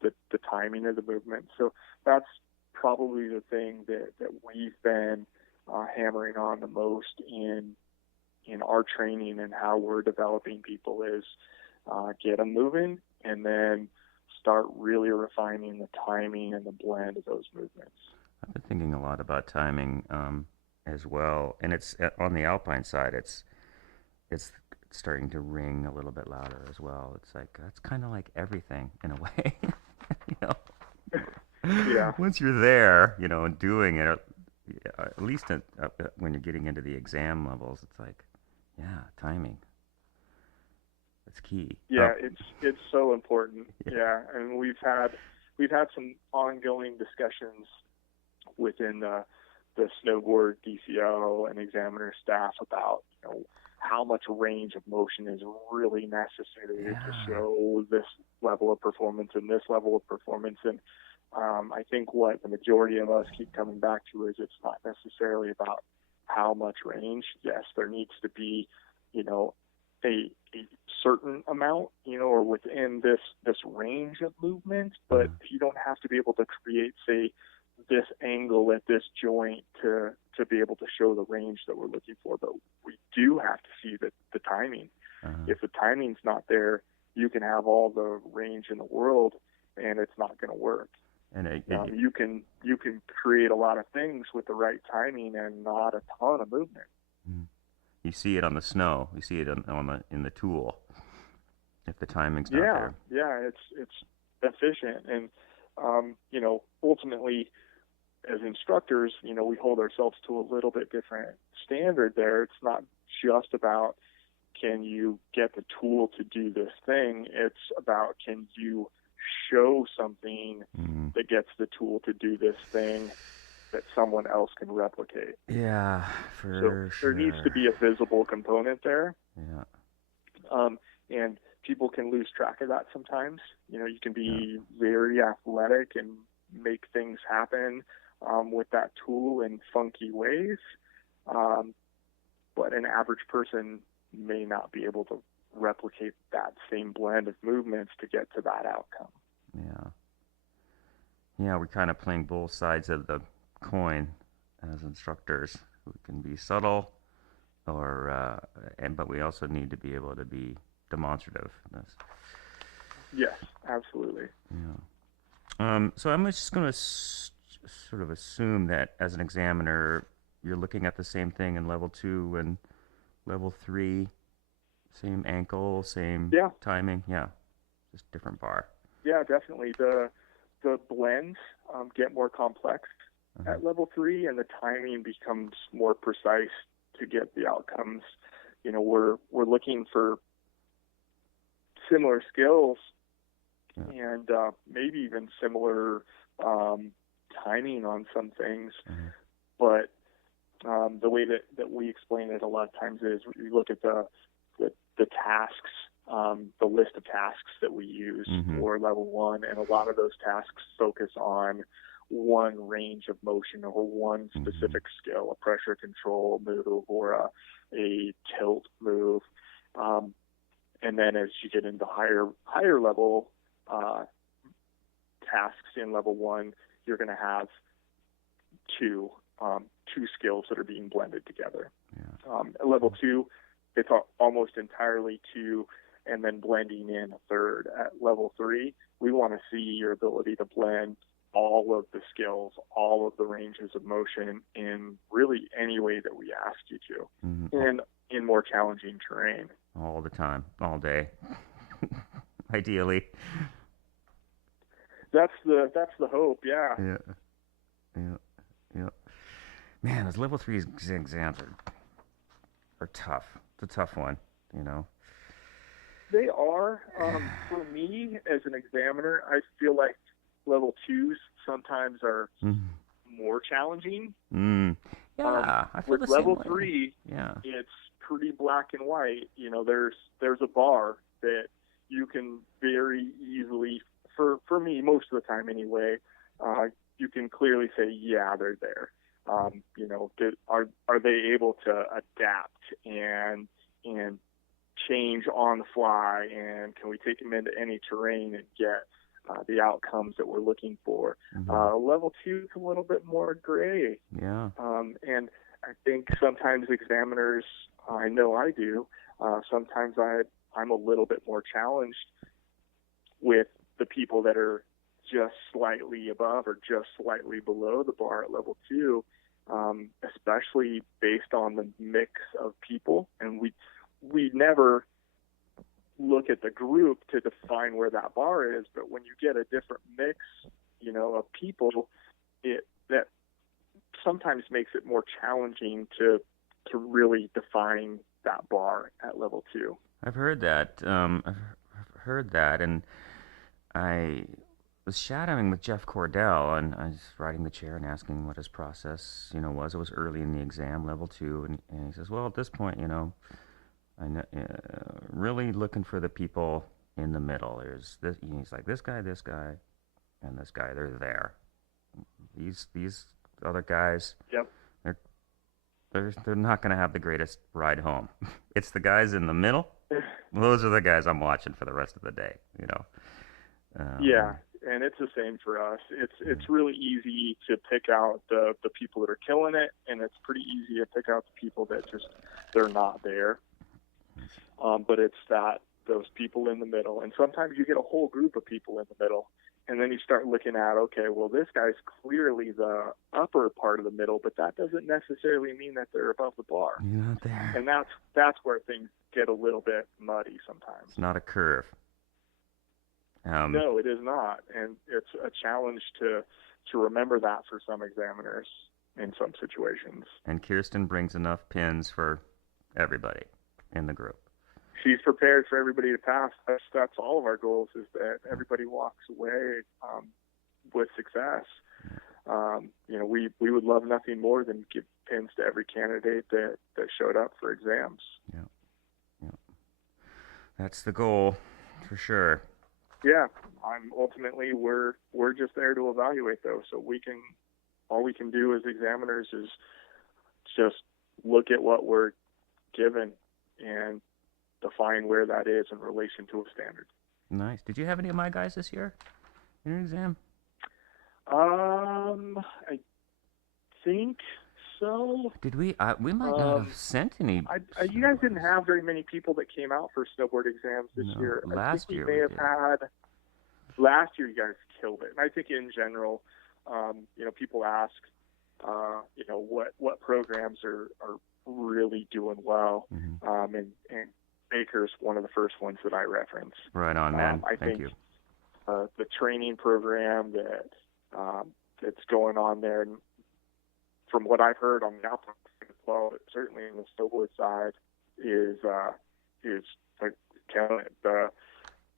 the timing of the movement. So that's probably the thing that we've been hammering on the most in our training and how we're developing people is get them moving, and then start really refining the timing and the blend of those movements. I've been thinking a lot about timing as well, and it's on the alpine side. It's starting to ring a little bit louder as well. It's like that's kind of like everything in a way, Yeah. Once you're there, and doing it, at least when you're getting into the exam levels, it's like, yeah, timing. It's key. Yeah, it's so important. Yeah, and we've had some ongoing discussions within the snowboard DCO and examiner staff about how much range of motion is really necessary to show this level of performance and this level of performance. And I think what the majority of us keep coming back to is it's not necessarily about how much range. Yes, there needs to be a certain amount, or within this range of movement, but you don't have to be able to create, say, this angle at this joint to be able to show the range that we're looking for. But we do have to see the timing. If the timing's not there, you can have all the range in the world, and it's not going to work. And you can create a lot of things with the right timing and not a ton of movement. You see it on the snow. You see it in the tool. If the timing's not there. Yeah, it's efficient, and ultimately, as instructors, we hold ourselves to a little bit different standard there. It's not just about can you get the tool to do this thing. It's about can you show something that gets the tool to do this thing that someone else can replicate. Yeah, for sure. There needs to be a visible component there. Yeah. And people can lose track of that sometimes. You can be very athletic and make things happen with that tool in funky ways. But an average person may not be able to replicate that same blend of movements to get to that outcome. Yeah, we're kind of playing both sides of the coin as instructors. We can be subtle, but we also need to be able to be demonstrative. Yes, absolutely. Yeah. So I'm just going to sort of assume that as an examiner, you're looking at the same thing in level 2 and level 3, same ankle, same timing. Yeah, just different bar. Yeah, definitely. The blends get more complex at level 3, and the timing becomes more precise to get the outcomes. We're looking for similar skills and maybe even similar timing on some things, but the way that we explain it a lot of times is we look at the tasks, the list of tasks that we use for level 1, and a lot of those tasks focus on one range of motion or one specific skill, a pressure control move or a tilt move. And then as you get into higher level tasks in level 1, you're going to have 2 two skills that are being blended together. Yeah. At level 2, it's almost entirely 2 and then blending in a third. At level 3, we want to see your ability to blend all of the skills, all of the ranges of motion in really any way that we ask you to, and in more challenging terrain. All the time, all day, ideally. That's the hope, yeah. Yeah, yeah, yeah. Man, those level 3 exams are tough. It's a tough one, you know. They are. For me, as an examiner, I feel like level 2s sometimes are more challenging. Yeah, I feel with the same level way. 3, Yeah, it's pretty black and white. You know, there's a bar that you can very easily, for me, most of the time anyway, you can clearly say, yeah, they're there. You know, are they able to adapt and change on the fly, and can we take them into any terrain and get the outcomes that we're looking for? Level 2 is a little bit more gray. yeah. And I think sometimes examiners, I know I do, sometimes I'm a little bit more challenged with the people that are just slightly above or just slightly below the bar at level 2, especially based on the mix of people. And we never look at the group to define where that bar is, but when you get a different mix, you know, of people, that sometimes makes it more challenging to really define that bar at level 2. I've heard that. I've heard that, and I was shadowing with Jeff Cordell, and I was riding the chair and asking what his process, you know, was. It was early in the exam, level 2, and he says, well, at this point, you know, I know, really looking for the people in the middle. There's this. He's like, this guy, and this guy. They're there. These other guys. Yep. They're not going to have the greatest ride home. It's the guys in the middle. Those are the guys I'm watching for the rest of the day. You know. Yeah, and it's the same for us. It's really easy to pick out the people that are killing it, and it's pretty easy to pick out the people that they're not there. But it's those people in the middle, and sometimes you get a whole group of people in the middle, and then you start looking at, okay, well, this guy's clearly the upper part of the middle, but that doesn't necessarily mean that they're above the bar. You're not there. And that's where things get a little bit muddy sometimes. It's not a curve. No, it is not, and it's a challenge to remember that for some examiners in some situations. And Kirsten brings enough pins for everybody in the group. She's prepared for everybody to pass. That's all of our goals, is that everybody walks away with success. You know, we would love nothing more than give pins to every candidate that showed up for exams. Yeah. That's the goal, for sure. Yeah, ultimately we're just there to evaluate those. So all we can do as examiners is just look at what we're given and define where that is in relation to a standard. Nice. Did you have any of my guys this year in your exam? I think so. Did we? We might not have sent any. You guys didn't have very many people that came out for snowboard exams this year. Last year we may have had. Last year you guys killed it, and I think in general, you know, people ask, you know, what programs are really doing well, and Baker's one of the first ones that I reference. Right on, man. I Thank think you. The training program that's going on there, and from what I've heard on the alpine side as well, but certainly in the snowboard side, is like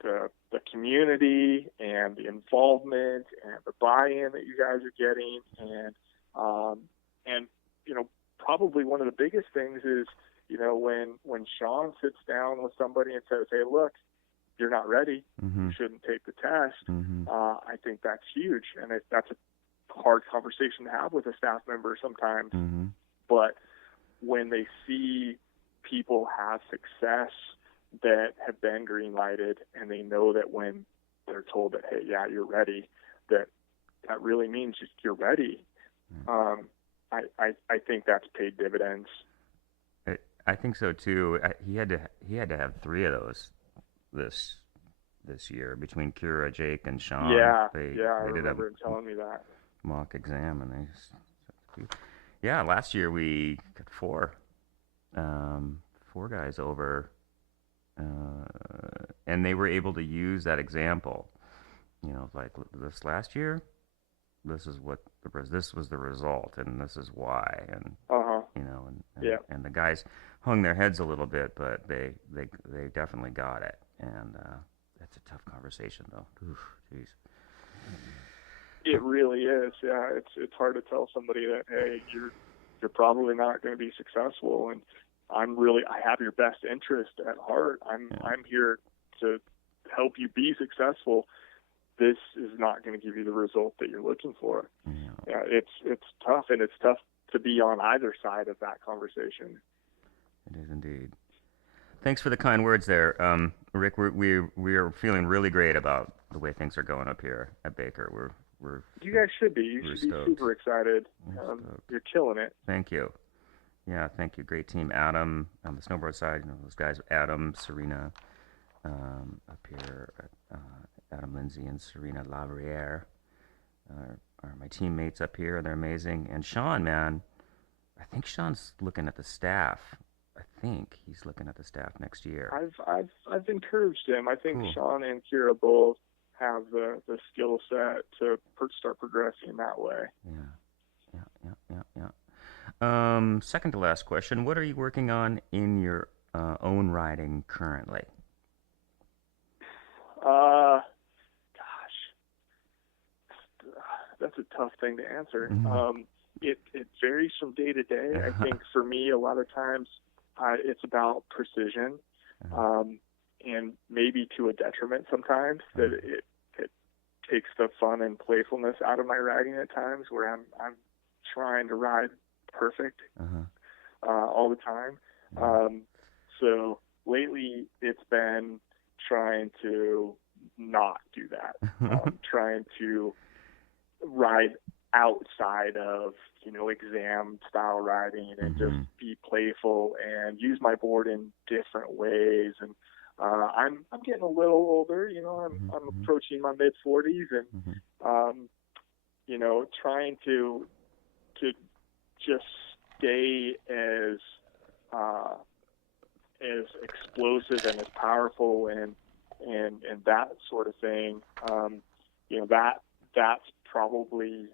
the community and the involvement and the buy-in that you guys are getting, and you know, probably one of the biggest things is, you know, when Sean sits down with somebody and says, hey, look, you're not ready, you shouldn't take the test, I think that's huge, and that's a hard conversation to have with a staff member sometimes. But when they see people have success that have been green lighted, and they know that when they're told that, hey, yeah, you're ready, that really means you're ready. I think that's paid dividends. I think so too. He had to have 3 of those this year between Kira, Jake, and Sean. Yeah, They yeah, I they did a remember him telling me that. mock exam, and yeah, last year we got 4 guys over, and they were able to use that example. Like this last year, this is what this was the result, and this is why, and Uh-huh. Yeah. and the guys hung their heads a little bit, but they definitely got it, and that's a tough conversation though. Oof, jeez. It really is. Yeah, it's hard to tell somebody that, hey, you're probably not going to be successful, and I have your best interest at heart. I'm here to help you be successful. This is not going to give you the result that you're looking for. Yeah, it's tough, and it's tough to be on either side of that conversation. It is indeed. Thanks for the kind words there, Rick. We are feeling really great about the way things are going up here at Baker. You guys should be. You should be super excited. You're killing it. Thank you. Yeah, thank you. Great team. Adam on the snowboard side. Those guys. Adam, Serena, up here. Adam Lindsay and Serena Lavriere are my teammates up here. They're amazing. And Sean, man, I think Sean's looking at the staff. I think he's looking at the staff next year. I've encouraged him. I think Cool. Sean and Kira both have the skill set to start progressing that way. Yeah. Second to last question. What are you working on in your own riding currently? That's a tough thing to answer. Mm-hmm. It varies from day to day. I think for me, a lot of times it's about precision, and maybe to a detriment sometimes, that it takes the fun and playfulness out of my riding at times, where I'm trying to ride perfect all the time. So lately it's been trying to not do that, trying to ride outside of exam style riding, and just be playful and use my board in different ways. And I'm getting a little older, I'm approaching my mid 40s, and trying to just stay as explosive and as powerful and that sort of thing. That's probably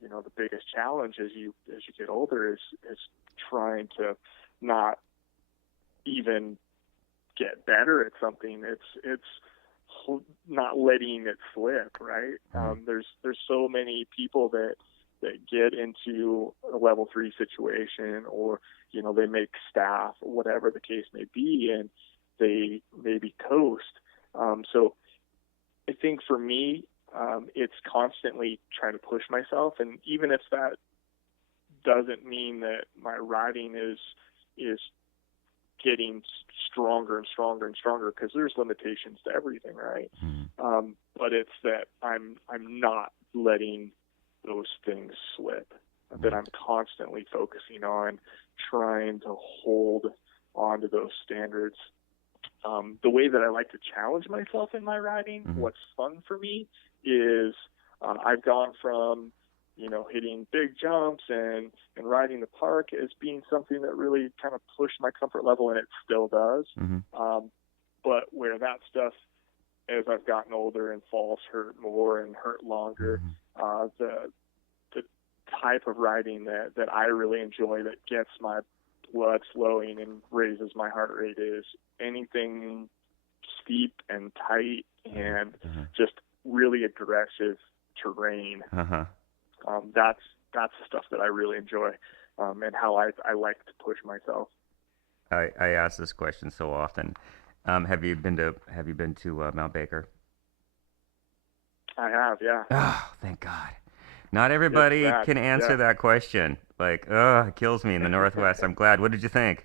the biggest challenge as you get older, is trying to not even get better at something. It's not letting it slip, right? There's so many people that get into a level 3 situation, or they make staff, or whatever the case may be, and they maybe coast. So I think for me, it's constantly trying to push myself, and even if that doesn't mean that my riding is getting stronger and stronger and stronger, because there's limitations to everything, right? But it's that I'm not letting those things slip, that I'm constantly focusing on trying to hold on to those standards. The way that I like to challenge myself in my riding, what's fun for me, is I've gone from hitting big jumps and riding the park as being something that really kind of pushed my comfort level, and it still does. But where that stuff, as I've gotten older and falls hurt more and hurt longer, the type of riding that I really enjoy, that gets my blood flowing and raises my heart rate, is anything steep and tight and just really aggressive terrain. That's the stuff that I really enjoy, and how I like to push myself. I ask this question so often. Have you been to Mount Baker? I have, yeah. Oh, thank God. Not everybody can answer that question. Like, it kills me in the Northwest. I'm glad. What did you think?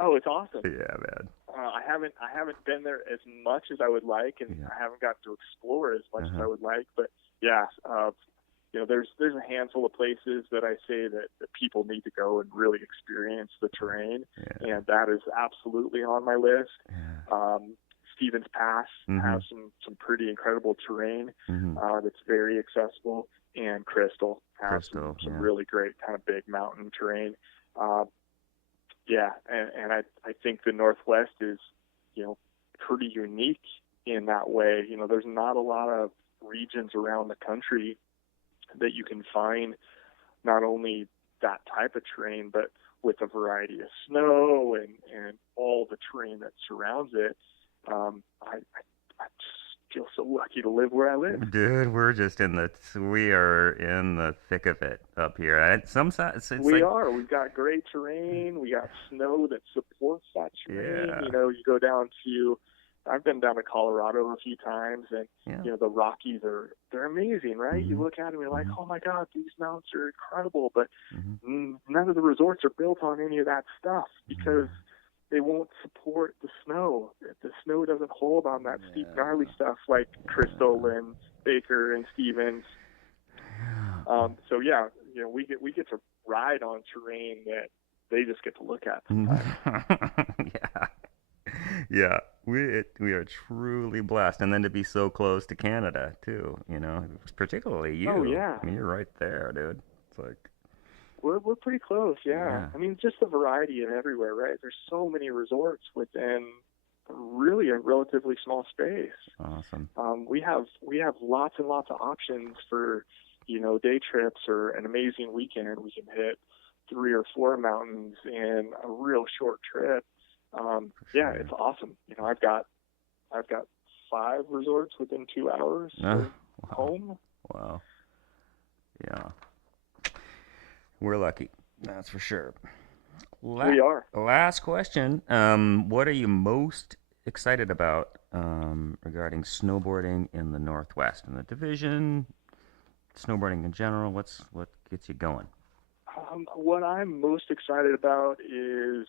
Oh, it's awesome. Yeah, man. I haven't been there as much as I would like, and I haven't got to explore as much as I would like. But yeah, there's a handful of places that I say that people need to go and really experience the terrain, and that is absolutely on my list. Stevens Pass has some pretty incredible terrain that's very accessible, and Crystal has some really great kind of big mountain terrain. And I think the Northwest is, pretty unique in that way. There's not a lot of regions around the country that you can find not only that type of terrain, but with a variety of snow and all the terrain that surrounds it. I just feel so lucky to live where I live. Dude, we are in the thick of it up here. We are. We've got great terrain. We got snow that supports that terrain. Yeah. You go down to, I've been down to Colorado a few times, and the Rockies they're amazing, right? You look at them and you're like, oh my God, these mountains are incredible, but none of the resorts are built on any of that stuff because they won't support the snow. The snow doesn't hold on that steep, gnarly stuff like Crystal and Baker and Stevens. We get to ride on terrain that they just get to look at sometimes. Yeah, we are truly blessed, and then to be so close to Canada too. Particularly you. Oh yeah. I mean, you're right there, dude. It's like we're pretty close. Yeah. I mean, just the variety of everywhere, right? There's so many resorts within really a relatively small space. Awesome. We have lots and lots of options for day trips or an amazing weekend. We can hit 3 or 4 mountains in a real short trip. It's awesome. I've got 5 resorts within 2 hours home. Wow. Yeah. We're lucky. That's for sure. We are. Last question. What are you most excited about regarding snowboarding in the Northwest, in the division, snowboarding in general? What gets you going? What I'm most excited about is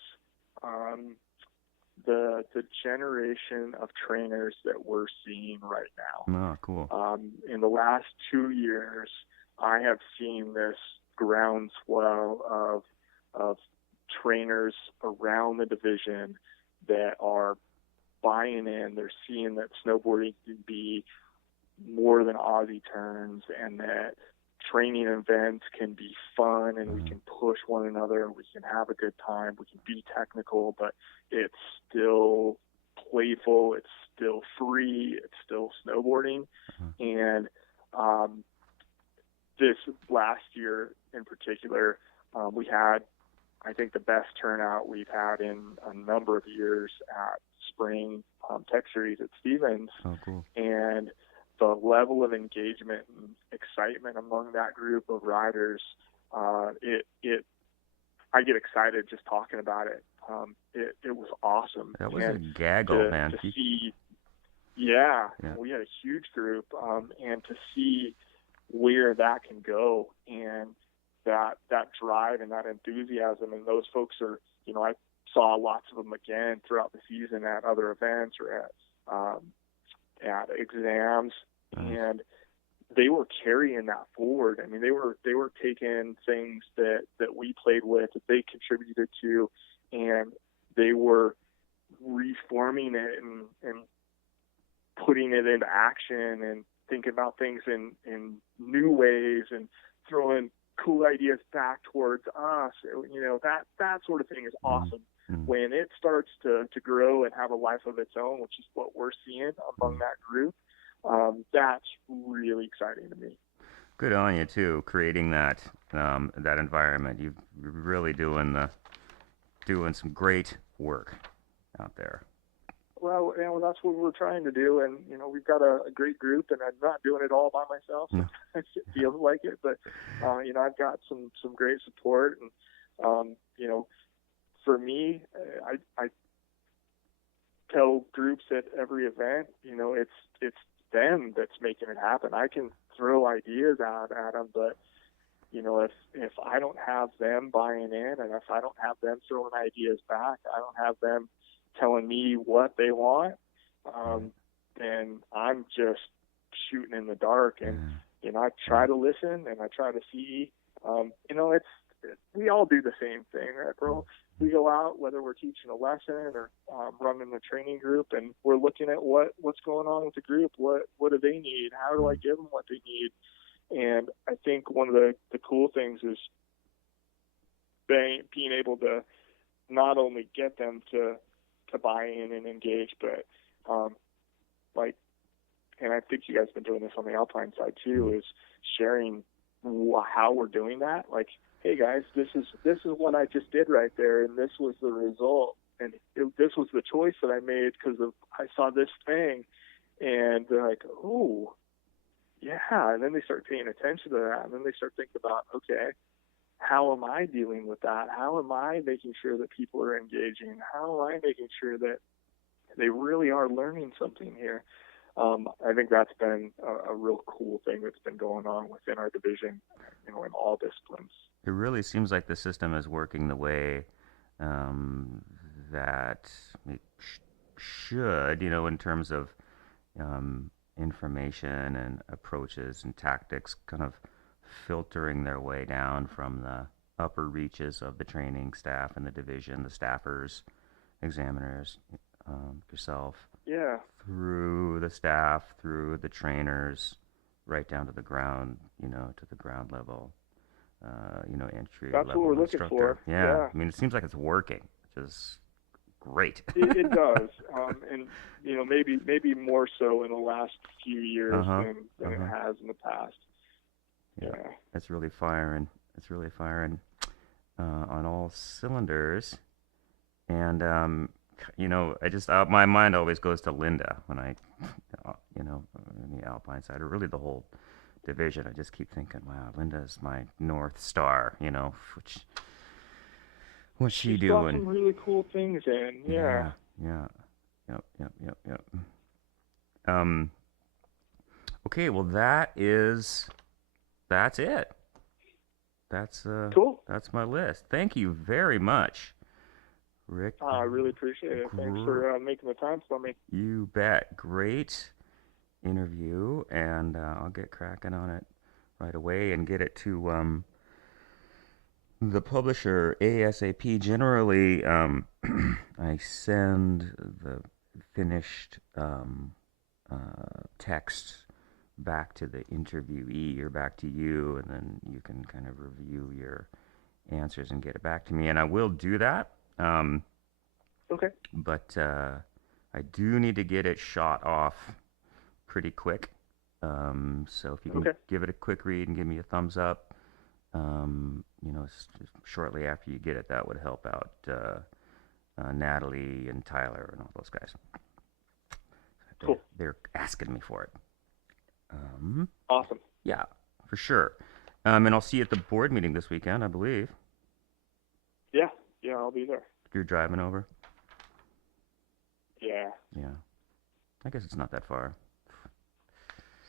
the generation of trainers that we're seeing right now. Oh, cool. In the last 2 years, I have seen this groundswell of trainers around the division that are buying in. They're seeing that snowboarding can be more than Aussie turns, and that training events can be fun, and we can push one another, and we can have a good time. We can be technical, but it's still playful. It's still free. It's still snowboarding. And this last year in particular, we had, I think, the best turnout we've had in a number of years at Spring Tech Series at Stevens. Oh, cool. And the level of engagement and excitement among that group of riders, I get excited just talking about it. It was awesome. That was a gaggle, man. To see, we had a huge group, and to see where that can go, and that drive and that enthusiasm, and those folks are, I saw lots of them again throughout the season at other events or at exams, and they were carrying that forward. I mean, they were taking things that we played with, that they contributed to, and they were reforming it and putting it into action and thinking about things in new ways and throwing cool ideas back towards us. That sort of thing is awesome. When it starts to grow and have a life of its own, which is what we're seeing among that group, that's really exciting to me. Good on you too, creating that environment. You're really doing some great work out there. Well, that's what we're trying to do, and we've got a great group, and I'm not doing it all by myself. Sometimes it feels like it, but I've got some great support, and for me, I tell groups at every event, it's them that's making it happen. I can throw ideas out at them, but if I don't have them buying in, and if I don't have them throwing ideas back, I don't have them telling me what they want, then I'm just shooting in the dark. And I try to listen and I try to see. We all do the same thing, right, bro? We go out, whether we're teaching a lesson or running a training group, and we're looking at what's going on with the group. What do they need? How do I give them what they need? And I think one of the cool things is being able to not only get them to buy in and engage, but and I think you guys have been doing this on the Alpine side too, is sharing how we're doing that. Like, hey guys, this is what I just did right there, and this was the result, and this was the choice that I made because I saw this thing, and they're like, oh, yeah, and then they start paying attention to that, and then they start thinking about, okay, how am I dealing with that? How am I making sure that people are engaging? How am I making sure that they really are learning something here? I think that's been a real cool thing that's been going on within our division, in all disciplines. It really seems like the system is working the way that it should, in terms of information and approaches and tactics kind of filtering their way down from the upper reaches of the training staff and the division, the staffers, examiners, yourself. Yeah. Through the staff, through the trainers, right down to the ground, to the ground level, entry That's level what we're instructor. looking for. Yeah. I mean, it seems like it's working, which is great. It does. And, maybe more so in the last few years than it has in the past. Yeah. It's really firing. On all cylinders. And, I just, my mind always goes to Linda when I, in the Alpine side, or really the whole division. I just keep thinking, wow, Linda's my North Star, what's she She's doing? got some really cool things in, yeah. Yep. Okay, well, that's it. That's cool. That's my list. Thank you very much, Rick. I really appreciate it. Thanks for making the time for me. You bet. Great interview, and I'll get cracking on it right away and get it to the publisher ASAP. Generally, I send the finished text back to the interviewee or back to you, and then you can kind of review your answers and get it back to me, and I will do that. Okay. But I do need to get it shot off pretty quick. So if you can give it a quick read and give me a thumbs up, shortly after you get it, that would help out Natalie and Tyler and all those guys. Cool. They're asking me for it. Awesome. Yeah, for sure. And I'll see you at the board meeting this weekend, I believe. Yeah, I'll be there. You're driving over? Yeah. Yeah. I guess it's not that far.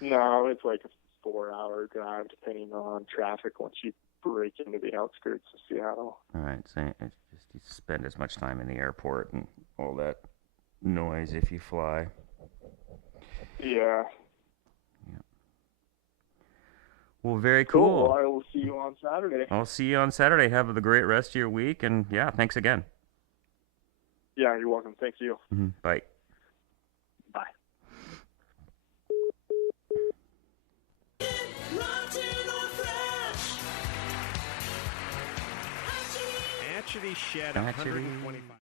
No, it's like a 4-hour drive, depending on traffic once you break into the outskirts of Seattle. All right, so it's just you spend as much time in the airport and all that noise if you fly. Yeah. Well, very cool. Well, I will see you on Saturday. I'll see you on Saturday. Have a great rest of your week, and yeah, thanks again. Yeah, you're welcome. Thank you. Mm-hmm. Bye. Bye. Hatchery Shed 125.